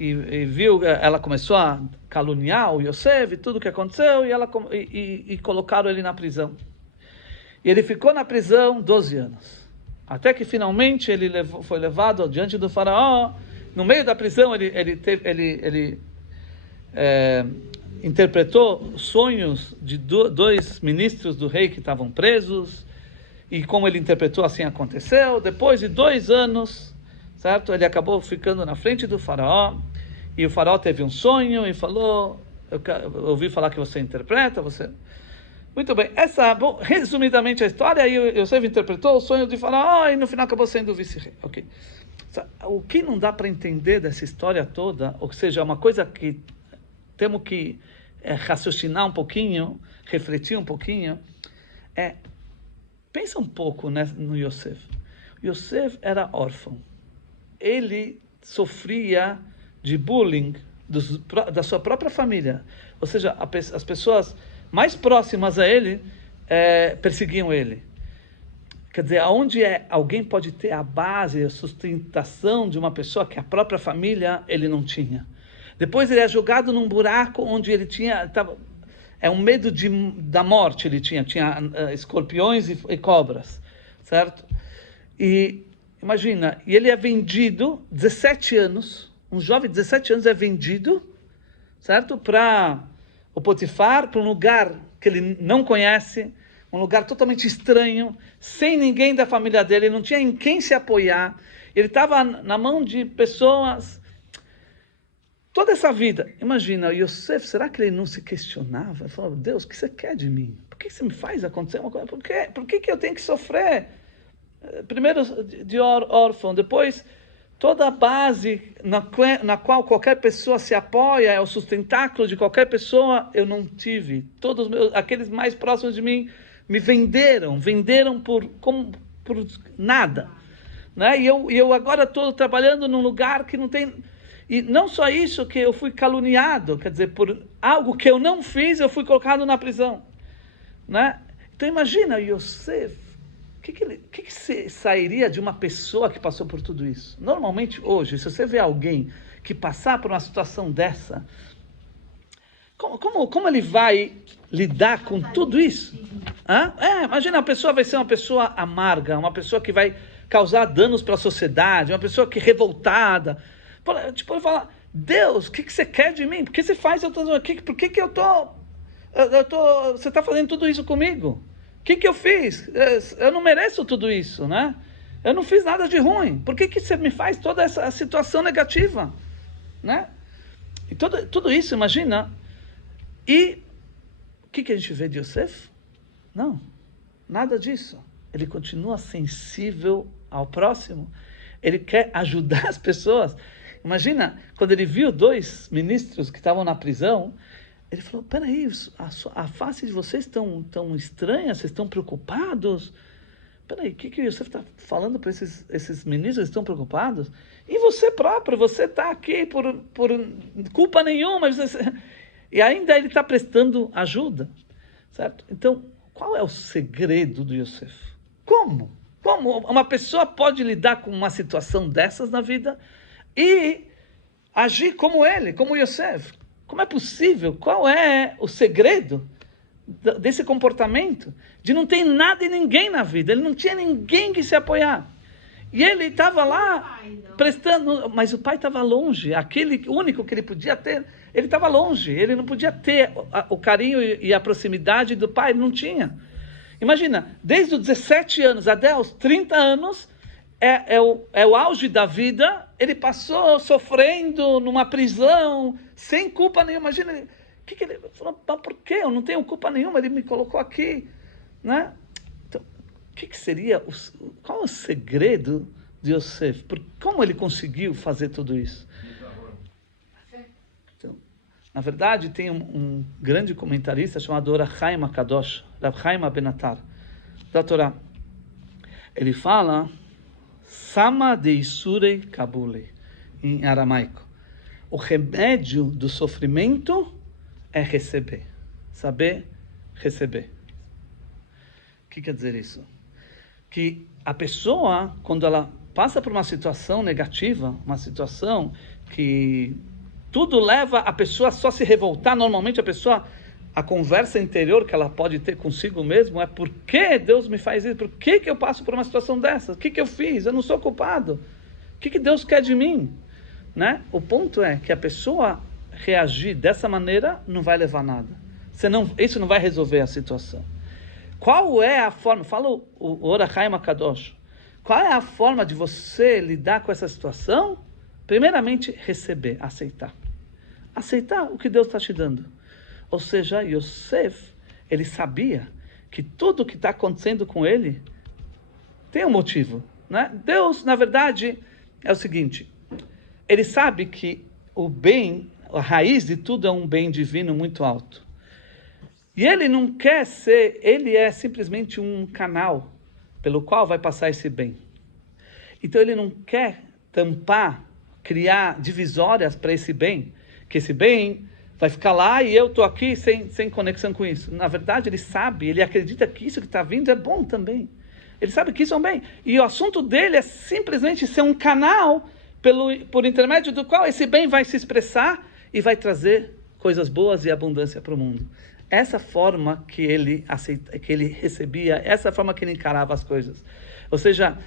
E viu, ela começou a caluniar o Yosef e tudo o que aconteceu e colocaram ele na prisão. E ele ficou na prisão 12 anos. Até que finalmente ele foi levado diante do faraó. No meio da prisão ele interpretou sonhos de dois ministros do rei que estavam presos. E como ele interpretou, assim aconteceu. Depois de 2 anos, certo? Ele acabou ficando na frente do faraó. E o faraó teve um sonho e falou, eu ouvi falar que você interpreta, você... Muito bem, resumidamente a história, aí Yosef interpretou o sonho de faraó e no final acabou sendo o vice-rei. Okay. O que não dá para entender dessa história toda, ou seja, uma coisa que temos que raciocinar um pouquinho, refletir um pouquinho, pensa um pouco no Yosef. Yosef era órfão. Ele sofria de bullying da sua própria família. Ou seja, as pessoas mais próximas a ele perseguiam ele. Quer dizer, aonde alguém pode ter a base, a sustentação de uma pessoa que a própria família ele não tinha. Depois ele é jogado num buraco onde ele tinha... um medo da morte ele tinha escorpiões e cobras, certo? E imagina, e ele é vendido, 17 anos, um jovem de 17 anos é vendido, certo? Para o Potifar, para um lugar que ele não conhece, um lugar totalmente estranho, sem ninguém da família dele, ele não tinha em quem se apoiar, ele estava na mão de pessoas, toda essa vida. Imagina, Yosef, será que ele não se questionava? Ele falou, Deus, o que você quer de mim? Por que você me faz acontecer uma coisa? Por que eu tenho que sofrer? Primeiro de órfão, depois toda a base na qual qualquer pessoa se apoia, é o sustentáculo de qualquer pessoa, eu não tive. Todos aqueles mais próximos de mim me venderam por nada. Né? E eu agora estou trabalhando num lugar que não tem... E não só isso, que eu fui caluniado, quer dizer, por algo que eu não fiz, eu fui colocado na prisão. Né? Então imagina, Yosef, o que sairia de uma pessoa que passou por tudo isso? Normalmente hoje, se você vê alguém que passar por uma situação dessa, como ele vai lidar com tudo isso? Imagina, a pessoa vai ser uma pessoa amarga, uma pessoa que vai causar danos para a sociedade, uma pessoa que é revoltada. Tipo, ele fala, Deus, o que você quer de mim? Por que você faz? Por que eu tô... Você está fazendo tudo isso comigo? O que eu fiz? Eu não mereço tudo isso, né? Eu não fiz nada de ruim. Por que você me faz toda essa situação negativa? Né? E tudo isso, imagina. E o que a gente vê de Yosef? Não, nada disso. Ele continua sensível ao próximo. Ele quer ajudar as pessoas. Imagina, quando ele viu 2 ministros que estavam na prisão, ele falou, peraí, a face de vocês tão estranha, vocês estão preocupados? Peraí, o que o Yosef está falando para esses ministros? Eles estão preocupados? E você próprio, você está aqui por culpa nenhuma. E ainda ele está prestando ajuda, certo? Então, qual é o segredo do Yosef? Como uma pessoa pode lidar com uma situação dessas na vida e agir como ele, como Yosef? Como é possível? Qual é o segredo desse comportamento? De não ter nada e ninguém na vida. Ele não tinha ninguém que se apoiar. E ele estava lá prestando... Mas o pai estava longe. Aquele único que ele podia ter, ele estava longe. Ele não podia ter o carinho e a proximidade do pai. Ele não tinha. Imagina, desde os 17 anos até os 30 anos, é o auge da vida, ele passou sofrendo numa prisão, sem culpa nenhuma. Imagina, ele falou, por quê? Eu não tenho culpa nenhuma, ele me colocou aqui. Né? Então, o que seria, qual é o segredo de Yosef? Como ele conseguiu fazer tudo isso? Na verdade, tem um grande comentarista chamado Or HaChaim HaKadosh, Rav Chaim Abenatar, da Torá. Ele fala, Sama de Isurei Kabulei, em aramaico. O remédio do sofrimento é receber. Saber receber. O que quer dizer isso? Que a pessoa, quando ela passa por uma situação negativa, uma situação que tudo leva a pessoa a só se revoltar, normalmente a conversa interior que ela pode ter consigo mesmo é: por que Deus me faz isso? Por que eu passo por uma situação dessa? O que eu fiz? Eu não sou culpado. O que Deus quer de mim? Né? O ponto é que a pessoa reagir dessa maneira não vai levar nada. Isso não vai resolver a situação. Qual é a forma? Fala o Or HaChaim HaKadosh. Qual é a forma de você lidar com essa situação? Primeiramente, receber, aceitar. Aceitar o que Deus está te dando. Ou seja, Yosef, ele sabia que tudo o que está acontecendo com ele tem um motivo. Né? Deus, na verdade, é o seguinte: ele sabe que o bem, a raiz de tudo é um bem divino muito alto. E ele não quer ser, ele é simplesmente um canal pelo qual vai passar esse bem. Então ele não quer tampar, criar divisórias para esse bem, que esse bem vai ficar lá e eu estou aqui sem conexão com isso. Na verdade, ele sabe, ele acredita que isso que está vindo é bom também. Ele sabe que isso é um bem. E o assunto dele é simplesmente ser um canal por intermédio do qual esse bem vai se expressar e vai trazer coisas boas e abundância para o mundo. Essa forma que ele recebia, essa forma que ele encarava as coisas. Ou seja,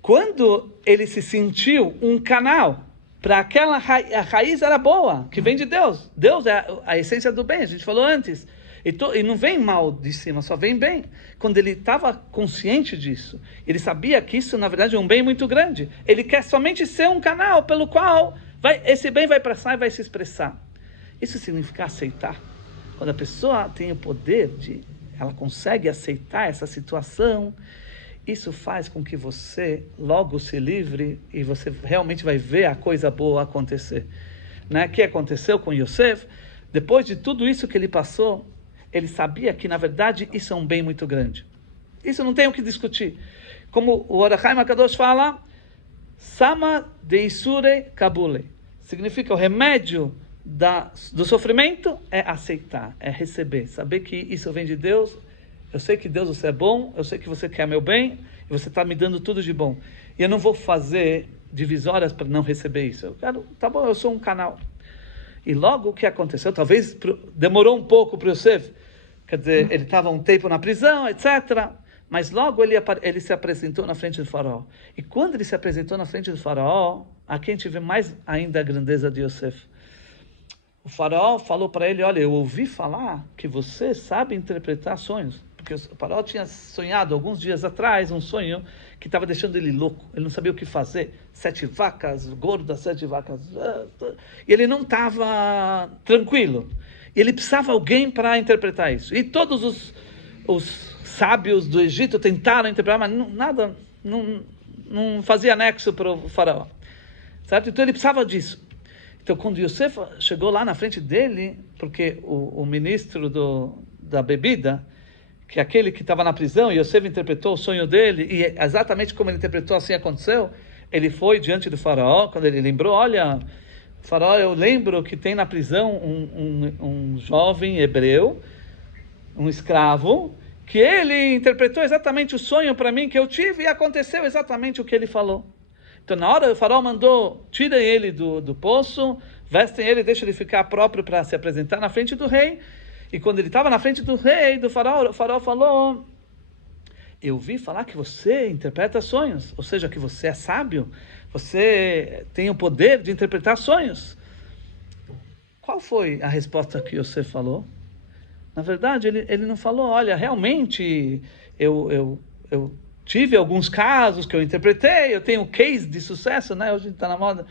quando ele se sentiu um canal para aquela a raiz era boa, que vem de Deus. Deus é a essência do bem, a gente falou antes. E não vem mal de cima, só vem bem. Quando ele estava consciente disso, ele sabia que isso, na verdade, é um bem muito grande. Ele quer somente ser um canal pelo qual esse bem vai passar e vai se expressar. Isso significa aceitar. Quando a pessoa tem o poder ela consegue aceitar essa situação, isso faz com que você logo se livre e você realmente vai ver a coisa boa acontecer. Né? O que aconteceu com Yosef? Depois de tudo isso que ele passou, ele sabia que, na verdade, isso é um bem muito grande. Isso não tem o que discutir. Como o Or HaChaim HaKadosh fala, Sama de Isurei Kabulei. Significa o remédio do sofrimento é aceitar, é receber. Saber que isso vem de Deus. Eu sei que Deus, você é bom, eu sei que você quer meu bem, e você está me dando tudo de bom. E eu não vou fazer divisórias para não receber isso. Eu quero, tá bom, eu sou um canal. E logo o que aconteceu, talvez demorou um pouco para o Yosef, quer dizer, ele estava um tempo na prisão, etc. Mas logo ele se apresentou na frente do faraó. E quando ele se apresentou na frente do faraó, aqui a gente vê mais ainda a grandeza de Yosef. O faraó falou para ele: olha, eu ouvi falar que você sabe interpretar sonhos. Porque o faraó tinha sonhado alguns dias atrás um sonho que estava deixando ele louco. Ele não sabia o que fazer. 7 vacas gordas, 7 vacas... E ele não estava tranquilo. E ele precisava de alguém para interpretar isso. E todos os sábios do Egito tentaram interpretar, mas não fazia nexo para o faraó. Certo? Então ele precisava disso. Então quando Yosef chegou lá na frente dele, porque o ministro da bebida, que aquele que estava na prisão, e Yosef interpretou o sonho dele, e exatamente como ele interpretou, assim aconteceu. Ele foi diante do faraó, quando ele lembrou: olha, faraó, eu lembro que tem na prisão um jovem hebreu, um escravo, que ele interpretou exatamente o sonho para mim que eu tive, e aconteceu exatamente o que ele falou. Então na hora o faraó mandou: tirem ele do poço, vestem ele, deixem ele ficar próprio para se apresentar na frente do rei. E quando ele estava na frente do rei, do faraó, o faraó falou: eu ouvi falar que você interpreta sonhos, ou seja, que você é sábio, você tem o poder de interpretar sonhos. Qual foi a resposta que você falou? Na verdade, ele não falou: olha, realmente, eu tive alguns casos que eu interpretei, eu tenho case de sucesso, né? Hoje está na moda.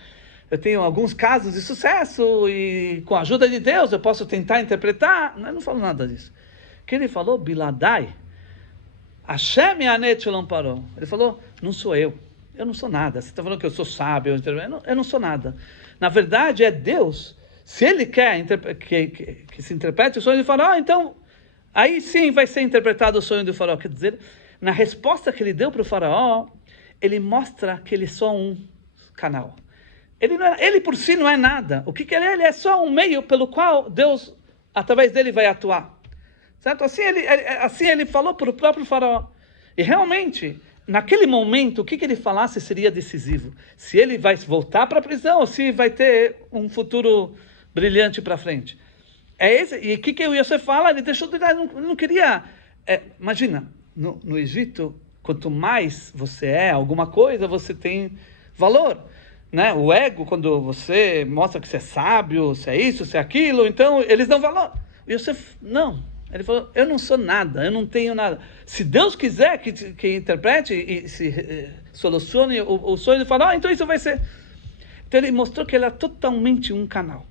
Eu tenho alguns casos de sucesso e com a ajuda de Deus eu posso tentar interpretar. Ele não falou nada disso. O que ele falou? Biladai. Hashem Yanet Shalom Paró. Ele falou: não sou eu não sou nada. Você está falando que eu sou sábio, eu não sou nada. Na verdade é Deus Se ele quer que se interprete o sonho do faraó, então aí sim vai ser interpretado o sonho do faraó. Quer dizer, na resposta que ele deu para o faraó, ele mostra que ele é só um canal. Ele por si não é nada. O que ele é? Ele é só um meio pelo qual Deus, através dele, vai atuar. Certo? Assim ele falou para o próprio faraó. E realmente, naquele momento, o que ele falasse seria decisivo. Se ele vai voltar para a prisão ou se vai ter um futuro brilhante para frente. E o que o Yosef fala? Ele deixou de dar, não queria... imagina, no Egito, quanto mais você é alguma coisa, você tem valor. Né? O ego, quando você mostra que você é sábio, se é isso, se é aquilo, então eles dão valor. O Yosef, não. Ele falou, eu não sou nada, eu não tenho nada. Se Deus quiser que interprete e se solucione o sonho do faraó, então isso vai ser. Então ele mostrou que ele era totalmente um canal.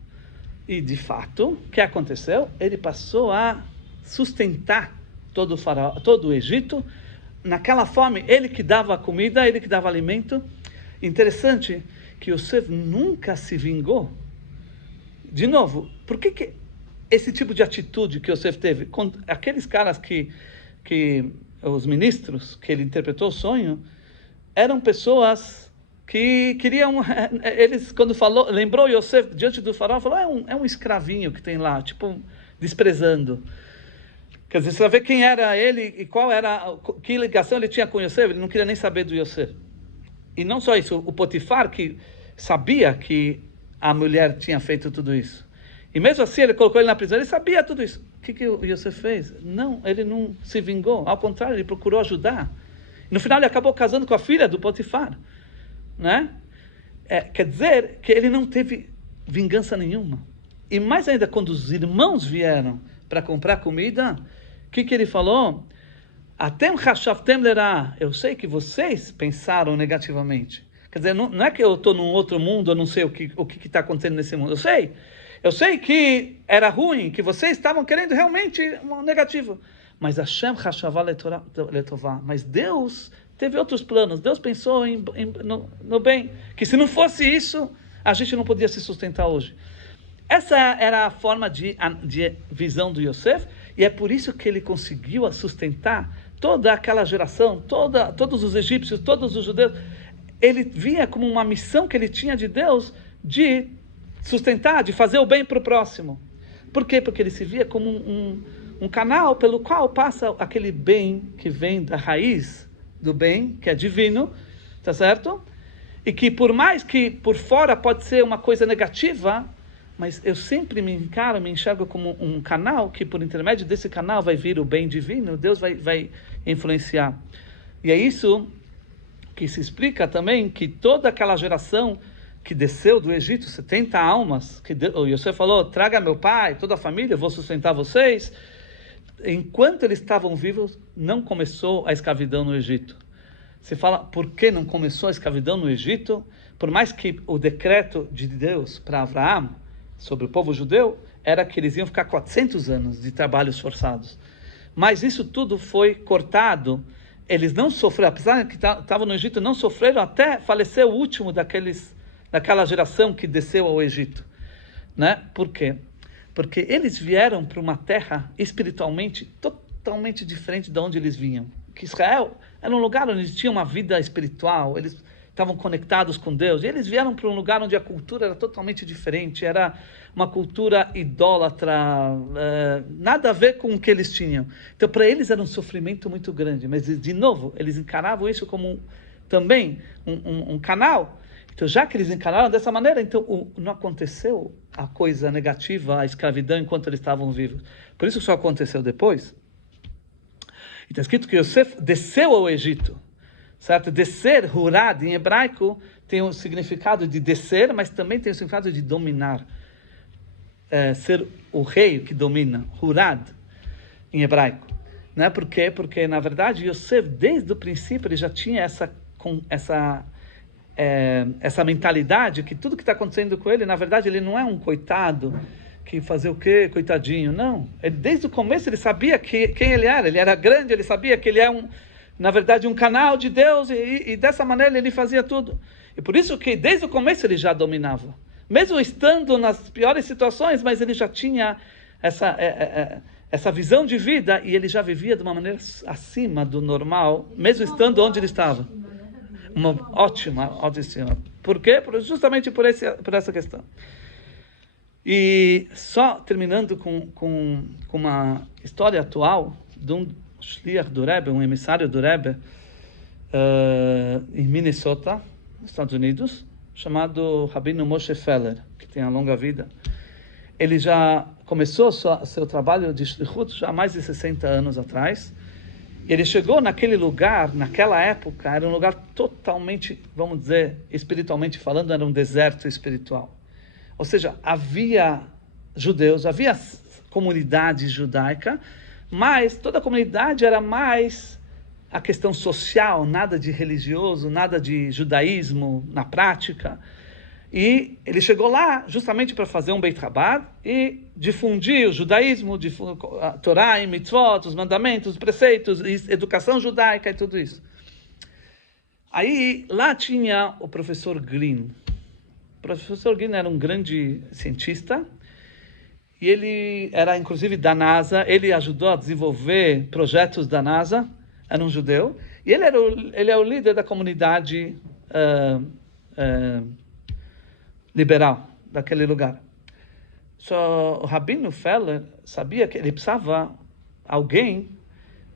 E de fato, o que aconteceu? Ele passou a sustentar todo o faraó, todo o Egito, naquela fome, ele que dava comida, ele que dava alimento. Interessante que Yosef nunca se vingou. De novo, por que esse tipo de atitude que Yosef teve? Com aqueles caras que os ministros, que ele interpretou o sonho, eram pessoas que queriam, eles quando falou, lembrou Yosef diante do faraó, falou, é um escravinho que tem lá, tipo, desprezando. Quer dizer, você vai ver quem era ele e que ligação ele tinha com Yosef, ele não queria nem saber do Yosef. E não só isso, o Potifar, que sabia que a mulher tinha feito tudo isso. E mesmo assim, ele colocou ele na prisão, ele sabia tudo isso. O que o Yosef fez? Não, ele não se vingou. Ao contrário, ele procurou ajudar. No final, ele acabou casando com a filha do Potifar. Né? Quer dizer que ele não teve vingança nenhuma. E mais ainda, quando os irmãos vieram para comprar comida, o que ele falou? Atem chashavtem lerá. Eu sei que vocês pensaram negativamente. Quer dizer, não é que eu estou num outro mundo, eu não sei o que está acontecendo nesse mundo. Eu sei que era ruim, que vocês estavam querendo realmente um negativo. Mas Hashem chashavá letová. Mas Deus teve outros planos. Deus pensou no bem. Que se não fosse isso, a gente não podia se sustentar hoje. Essa era a forma de visão do Yosef. E é por isso que ele conseguiu sustentar toda aquela geração, todos os egípcios, todos os judeus. Ele via como uma missão que ele tinha de Deus de sustentar, de fazer o bem para o próximo. Por quê? Porque ele se via como um canal pelo qual passa aquele bem que vem da raiz do bem, que é divino, tá certo? E que por mais que por fora pode ser uma coisa negativa, mas eu sempre me enxergo como um canal, que por intermédio desse canal vai vir o bem divino, Deus vai influenciar. E é isso que se explica também, que toda aquela geração que desceu do Egito, 70 almas, que o Yosef falou, traga meu pai, toda a família, eu vou sustentar vocês. Enquanto eles estavam vivos, não começou a escravidão no Egito. Você fala, por que não começou a escravidão no Egito? Por mais que o decreto de Deus para Abraão, sobre o povo judeu, era que eles iam ficar 400 anos de trabalhos forçados. Mas isso tudo foi cortado. Eles não sofreram, apesar de que estavam no Egito, não sofreram até falecer o último daquela geração que desceu ao Egito. Né? Por quê? Porque eles vieram para uma terra espiritualmente totalmente diferente de onde eles vinham. Que Israel era um lugar onde eles tinham uma vida espiritual, eles estavam conectados com Deus. E eles vieram para um lugar onde a cultura era totalmente diferente, era uma cultura idólatra, nada a ver com o que eles tinham. Então, para eles era um sofrimento muito grande, mas, de novo, eles encaravam isso como também um canal. Então, já que eles encararam dessa maneira, então não aconteceu a coisa negativa, a escravidão, enquanto eles estavam vivos. Por isso só aconteceu depois. E está escrito que Yosef desceu ao Egito. Certo? Descer, hurad, em hebraico, tem o significado de descer, mas também tem o significado de dominar. Ser o rei que domina, hurad, em hebraico. Né? Por quê? Porque, na verdade, Yosef, desde o princípio, ele já tinha essa mentalidade que tudo que está acontecendo com ele, na verdade, ele não é um coitado que fazer o quê? Coitadinho. Não. Desde o começo, ele sabia quem ele era. Ele era grande, ele sabia que ele é na verdade, um canal de Deus, e dessa maneira ele fazia tudo. E por isso que desde o começo ele já dominava. Mesmo estando nas piores situações, mas ele já tinha essa visão de vida e ele já vivia de uma maneira acima do normal, mesmo estando onde ele estava. Uma ótima autoestima. Por quê? Justamente por essa questão. E só terminando com uma história atual de um shliach do Rebbe, um emissário do Rebbe, em Minnesota, nos Estados Unidos, chamado Rabino Moshe Feller, que tem uma longa vida. Ele já começou seu trabalho de shlichut já há mais de 60 anos atrás. E ele chegou naquele lugar, naquela época, era um lugar totalmente, vamos dizer, espiritualmente falando, era um deserto espiritual. Ou seja, havia judeus, havia comunidade judaica, mas toda a comunidade era mais a questão social, nada de religioso, nada de judaísmo na prática. E ele chegou lá justamente para fazer um Beit Chabad e difundir o judaísmo, a Torá e mitzvot, os mandamentos, os preceitos, educação judaica e tudo isso. Aí lá tinha o professor Green. O professor Green era um grande cientista e ele era inclusive da NASA, ele ajudou a desenvolver projetos da NASA, era um judeu, e ele é o líder da comunidade liberal daquele lugar. Só o Rabino Feller sabia que ele precisava alguém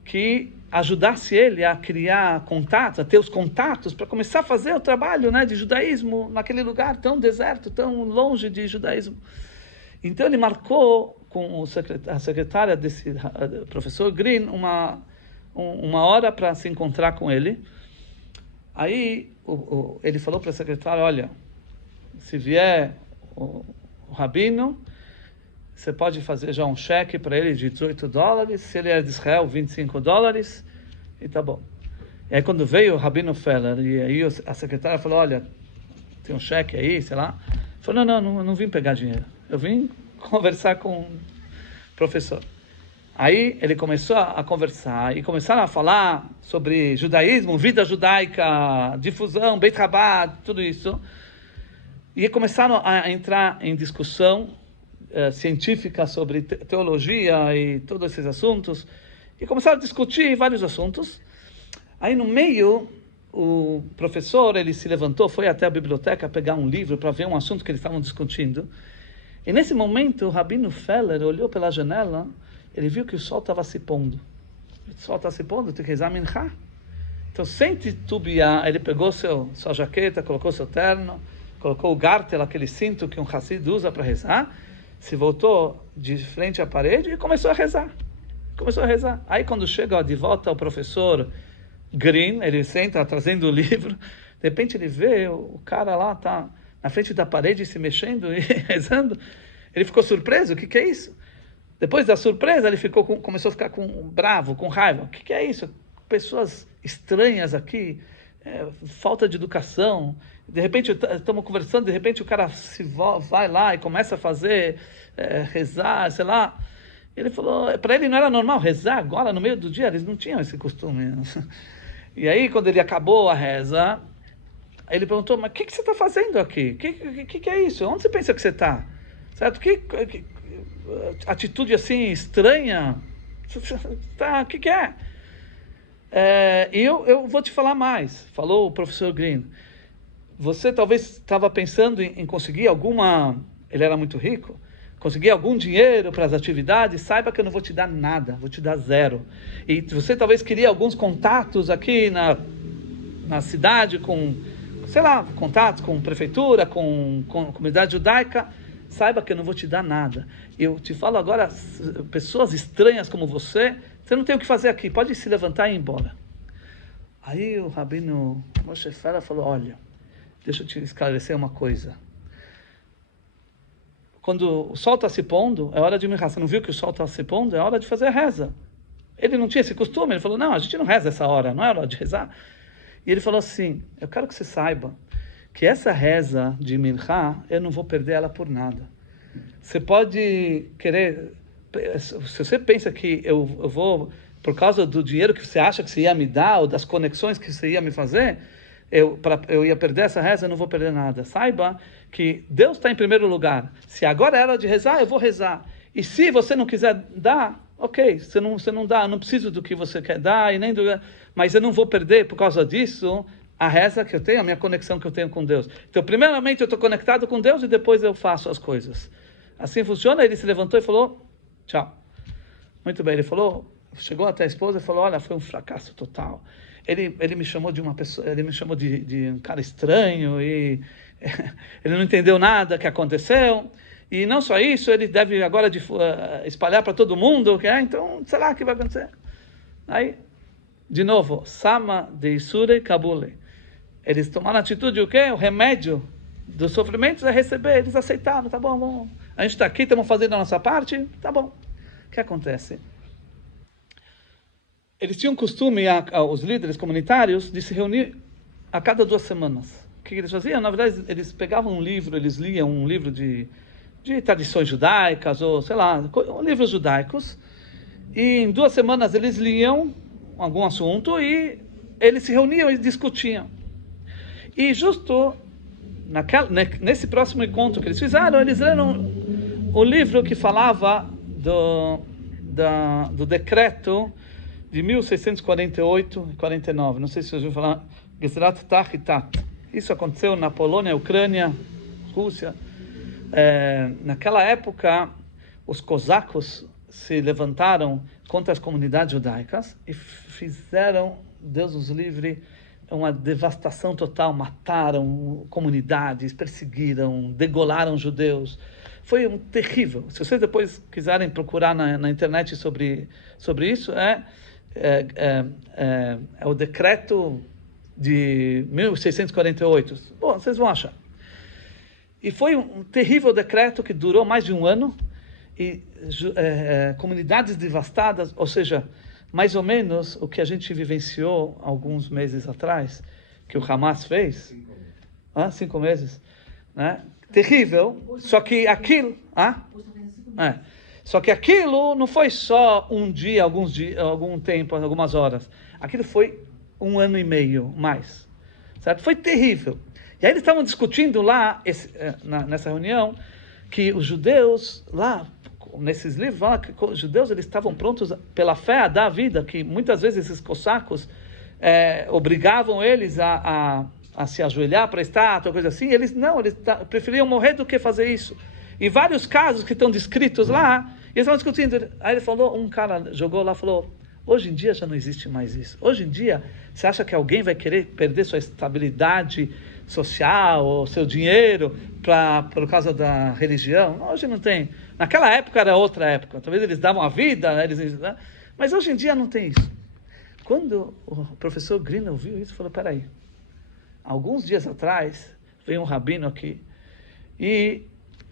que ajudasse ele a criar contatos, a ter os contatos para começar a fazer o trabalho, né, de judaísmo naquele lugar tão deserto, tão longe de judaísmo. Então ele marcou com a secretária desse professor Green uma hora para se encontrar com ele. Aí ele falou para a secretária, olha, se vier o rabino, você pode fazer já um cheque para ele de $18, se ele é de Israel, $25, e tá bom. E aí quando veio o Rabino Feller, e aí a secretária falou, olha, tem um cheque aí, sei lá. Ele falou, não vim pegar dinheiro, eu vim conversar com o professor. Aí ele começou a conversar, e começaram a falar sobre judaísmo, vida judaica, difusão, Beit Chabad, tudo isso. E começaram a entrar em discussão científica sobre teologia e todos esses assuntos. E começaram a discutir vários assuntos. Aí no meio, o professor, ele se levantou, foi até a biblioteca pegar um livro para ver um assunto que eles estavam discutindo. E nesse momento, o Rabino Feller olhou pela janela, ele viu que o sol estava se pondo. O sol está se pondo, tem que rezar minchá. Então, sem titubear, ele pegou sua jaqueta, colocou seu terno, colocou o gartel, aquele cinto que um Hassid usa para rezar, se voltou de frente à parede e começou a rezar. Aí quando chega de volta o professor Green, ele senta trazendo o livro, de repente ele vê o cara lá, tá na frente da parede se mexendo e rezando. Ele ficou surpreso, o que é isso? Depois da surpresa, ele começou a ficar bravo, com raiva. O que é isso? Pessoas estranhas aqui, falta de educação. De repente, estamos conversando, de repente o cara vai lá e começa a fazer, rezar, sei lá. Ele falou, para ele não era normal rezar agora, no meio do dia, eles não tinham esse costume. E aí, quando ele acabou a reza, ele perguntou, mas o que você está fazendo aqui? O que é isso? Onde você pensa que você está? Certo? Que atitude assim estranha? O que é? E eu vou te falar mais, falou o professor Green. Você talvez estava pensando em conseguir ele era muito rico, conseguir algum dinheiro para as atividades, saiba que eu não vou te dar nada, vou te dar zero. E você talvez queria alguns contatos aqui na cidade, sei lá, contatos com prefeitura, com comunidade judaica, saiba que eu não vou te dar nada. Eu te falo agora, pessoas estranhas como você não tem o que fazer aqui, pode se levantar e ir embora. Aí o Rabino Moshe Feller falou, olha, deixa eu te esclarecer uma coisa. Quando o sol está se pondo, é hora de minchá. Você não viu que o sol está se pondo? É hora de fazer a reza. Ele não tinha esse costume, ele falou, não, a gente não reza essa hora, não é hora de rezar. E ele falou assim, eu quero que você saiba que essa reza de minchá, eu não vou perder ela por nada. Você pode querer, se você pensa que eu vou, por causa do dinheiro que você acha que você ia me dar, ou das conexões que você ia me fazer, eu ia perder essa reza, eu não vou perder nada. Saiba que Deus está em primeiro lugar. Se agora é hora de rezar, eu vou rezar. E se você não quiser dar, ok, você não dá, eu não preciso do que você quer dar, mas eu não vou perder por causa disso a reza que eu tenho, a minha conexão que eu tenho com Deus. Então, primeiramente, eu estou conectado com Deus e depois eu faço as coisas. Assim funciona. Ele se levantou e falou, tchau. Muito bem, ele falou, chegou até a esposa e falou, olha, foi um fracasso total. Ele me chamou de uma pessoa, ele me chamou de um cara estranho e ele não entendeu nada que aconteceu. E não só isso, ele deve agora espalhar para todo mundo, então, sei lá o que vai acontecer. Aí, de novo, Sama de Isure Kabule. Eles tomaram atitude, o quê? O remédio dos sofrimentos é receber. Eles aceitaram, tá bom, bom. A gente está aqui, estamos fazendo a nossa parte, tá bom. O que acontece? Eles tinham costume, os líderes comunitários, de se reunir a cada 2 semanas. O que eles faziam? Na verdade, eles pegavam um livro, eles liam um livro de tradições judaicas, ou sei lá, livros judaicos, e em 2 semanas eles liam algum assunto e eles se reuniam e discutiam. E justo nesse próximo encontro que eles fizeram, eles leram o livro que falava do decreto de 1648 e 49. Não sei se vocês ouviram falar, Gezrat Tachitat. Isso aconteceu na Polônia, Ucrânia, Rússia. Naquela época, os cosacos se levantaram contra as comunidades judaicas e fizeram, Deus os livre, uma devastação total. Mataram comunidades, perseguiram, degolaram judeus. Foi terrível. Se vocês depois quiserem procurar na internet sobre isso, é o decreto de 1648. Bom, vocês vão achar. E foi um terrível decreto que durou mais de 1 ano, e comunidades devastadas, ou seja, mais ou menos o que a gente vivenciou alguns meses atrás, que o Hamas fez. 5 meses. Né? Terrível, só que aquilo... Só que aquilo não foi só um dia, algum tempo, algumas horas. Aquilo foi 1 ano e meio, mais. Certo? Foi terrível. E aí eles estavam discutindo lá, nessa reunião, que os judeus, lá, nesses livros, fala que os judeus eles estavam prontos, pela fé, a dar a vida, que muitas vezes esses cossacos obrigavam eles a se ajoelhar para a estátua, coisa assim. Eles preferiam morrer do que fazer isso. E vários casos que estão descritos lá, eles estavam discutindo. Aí ele falou, um cara jogou lá, falou, hoje em dia já não existe mais isso. Hoje em dia, você acha que alguém vai querer perder sua estabilidade social ou seu dinheiro por causa da religião? Não, hoje não tem. Naquela época era outra época. Talvez eles davam a vida, né? Mas hoje em dia não tem isso. Quando o professor Green ouviu isso, falou, peraí, alguns dias atrás veio um rabino aqui e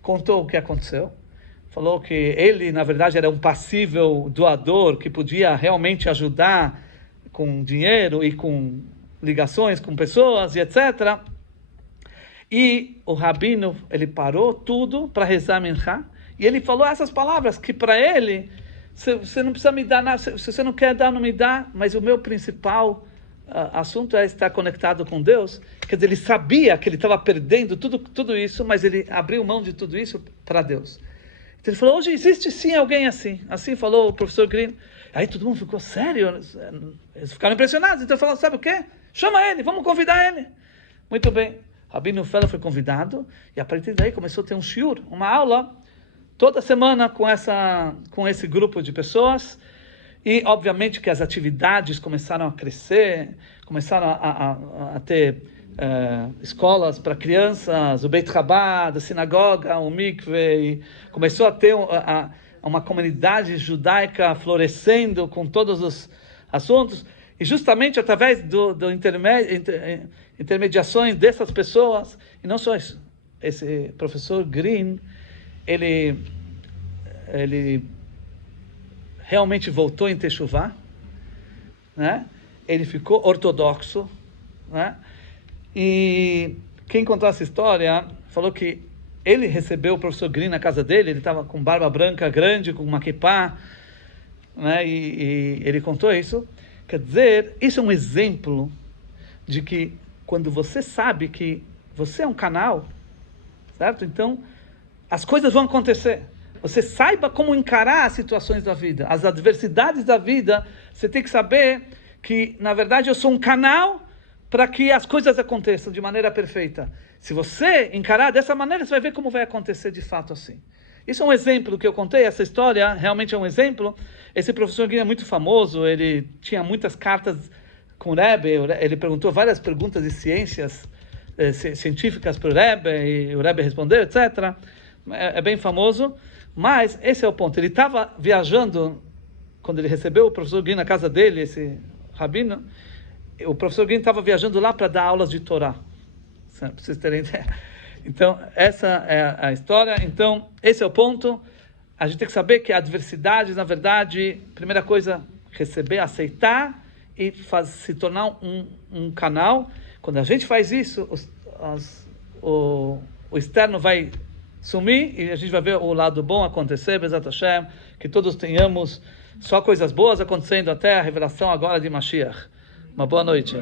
contou o que aconteceu. Falou que ele, na verdade, era um passível doador que podia realmente ajudar com dinheiro e com ligações com pessoas e etc. E o rabino, ele parou tudo para rezar Minchá, e ele falou essas palavras, que para ele, você não precisa me dar nada, se você não quer dar, não me dá, mas o meu principal assunto é estar conectado com Deus. Quer dizer, ele sabia que ele estava perdendo tudo isso, mas ele abriu mão de tudo isso para Deus. Então ele falou, hoje existe sim alguém assim. Assim falou o professor Green. Aí todo mundo ficou sério, eles ficaram impressionados. Então ele falou, sabe o quê? Chama ele, vamos convidar ele. Muito bem. Rabino Feller foi convidado, e a partir daí começou a ter um shiur, uma aula, toda semana com esse grupo de pessoas. E obviamente que as atividades começaram a crescer, começaram a ter escolas para crianças, o Beit Chabad, a sinagoga, o mikve, começou a ter uma comunidade judaica florescendo com todos os assuntos, e justamente através do intermediações dessas pessoas. E não só isso, esse professor Green, ele realmente voltou em Teshuvá, né? Ele ficou ortodoxo, né? E quem contou essa história falou que ele recebeu o professor Green na casa dele. Ele estava com barba branca grande, com uma kippá, né? E ele contou isso. Quer dizer, isso é um exemplo de que quando você sabe que você é um canal, certo? Então, as coisas vão acontecer. Você saiba como encarar as situações da vida, as adversidades da vida. Você tem que saber que, na verdade, eu sou um canal para que as coisas aconteçam de maneira perfeita. Se você encarar dessa maneira, você vai ver como vai acontecer de fato assim. Isso é um exemplo que eu contei, essa história realmente é um exemplo. Esse professor Guilherme é muito famoso, ele tinha muitas cartas com o Rebbe, ele perguntou várias perguntas de ciências científicas para o Rebbe, e o Rebbe respondeu, etc. É bem famoso, mas esse é o ponto. Ele estava viajando, quando ele recebeu o professor Guilherme na casa dele, esse rabino, o professor Guilherme estava viajando lá para dar aulas de Torá. Para vocês terem ideia. Então, essa é a história. Então, esse é o ponto. A gente tem que saber que adversidades, na verdade, primeira coisa, receber, aceitar e se tornar um canal. Quando a gente faz isso, o externo vai sumir e a gente vai ver o lado bom acontecer, Bezat Hashem, que todos tenhamos só coisas boas acontecendo até a revelação agora de Mashiach. Uma boa noite.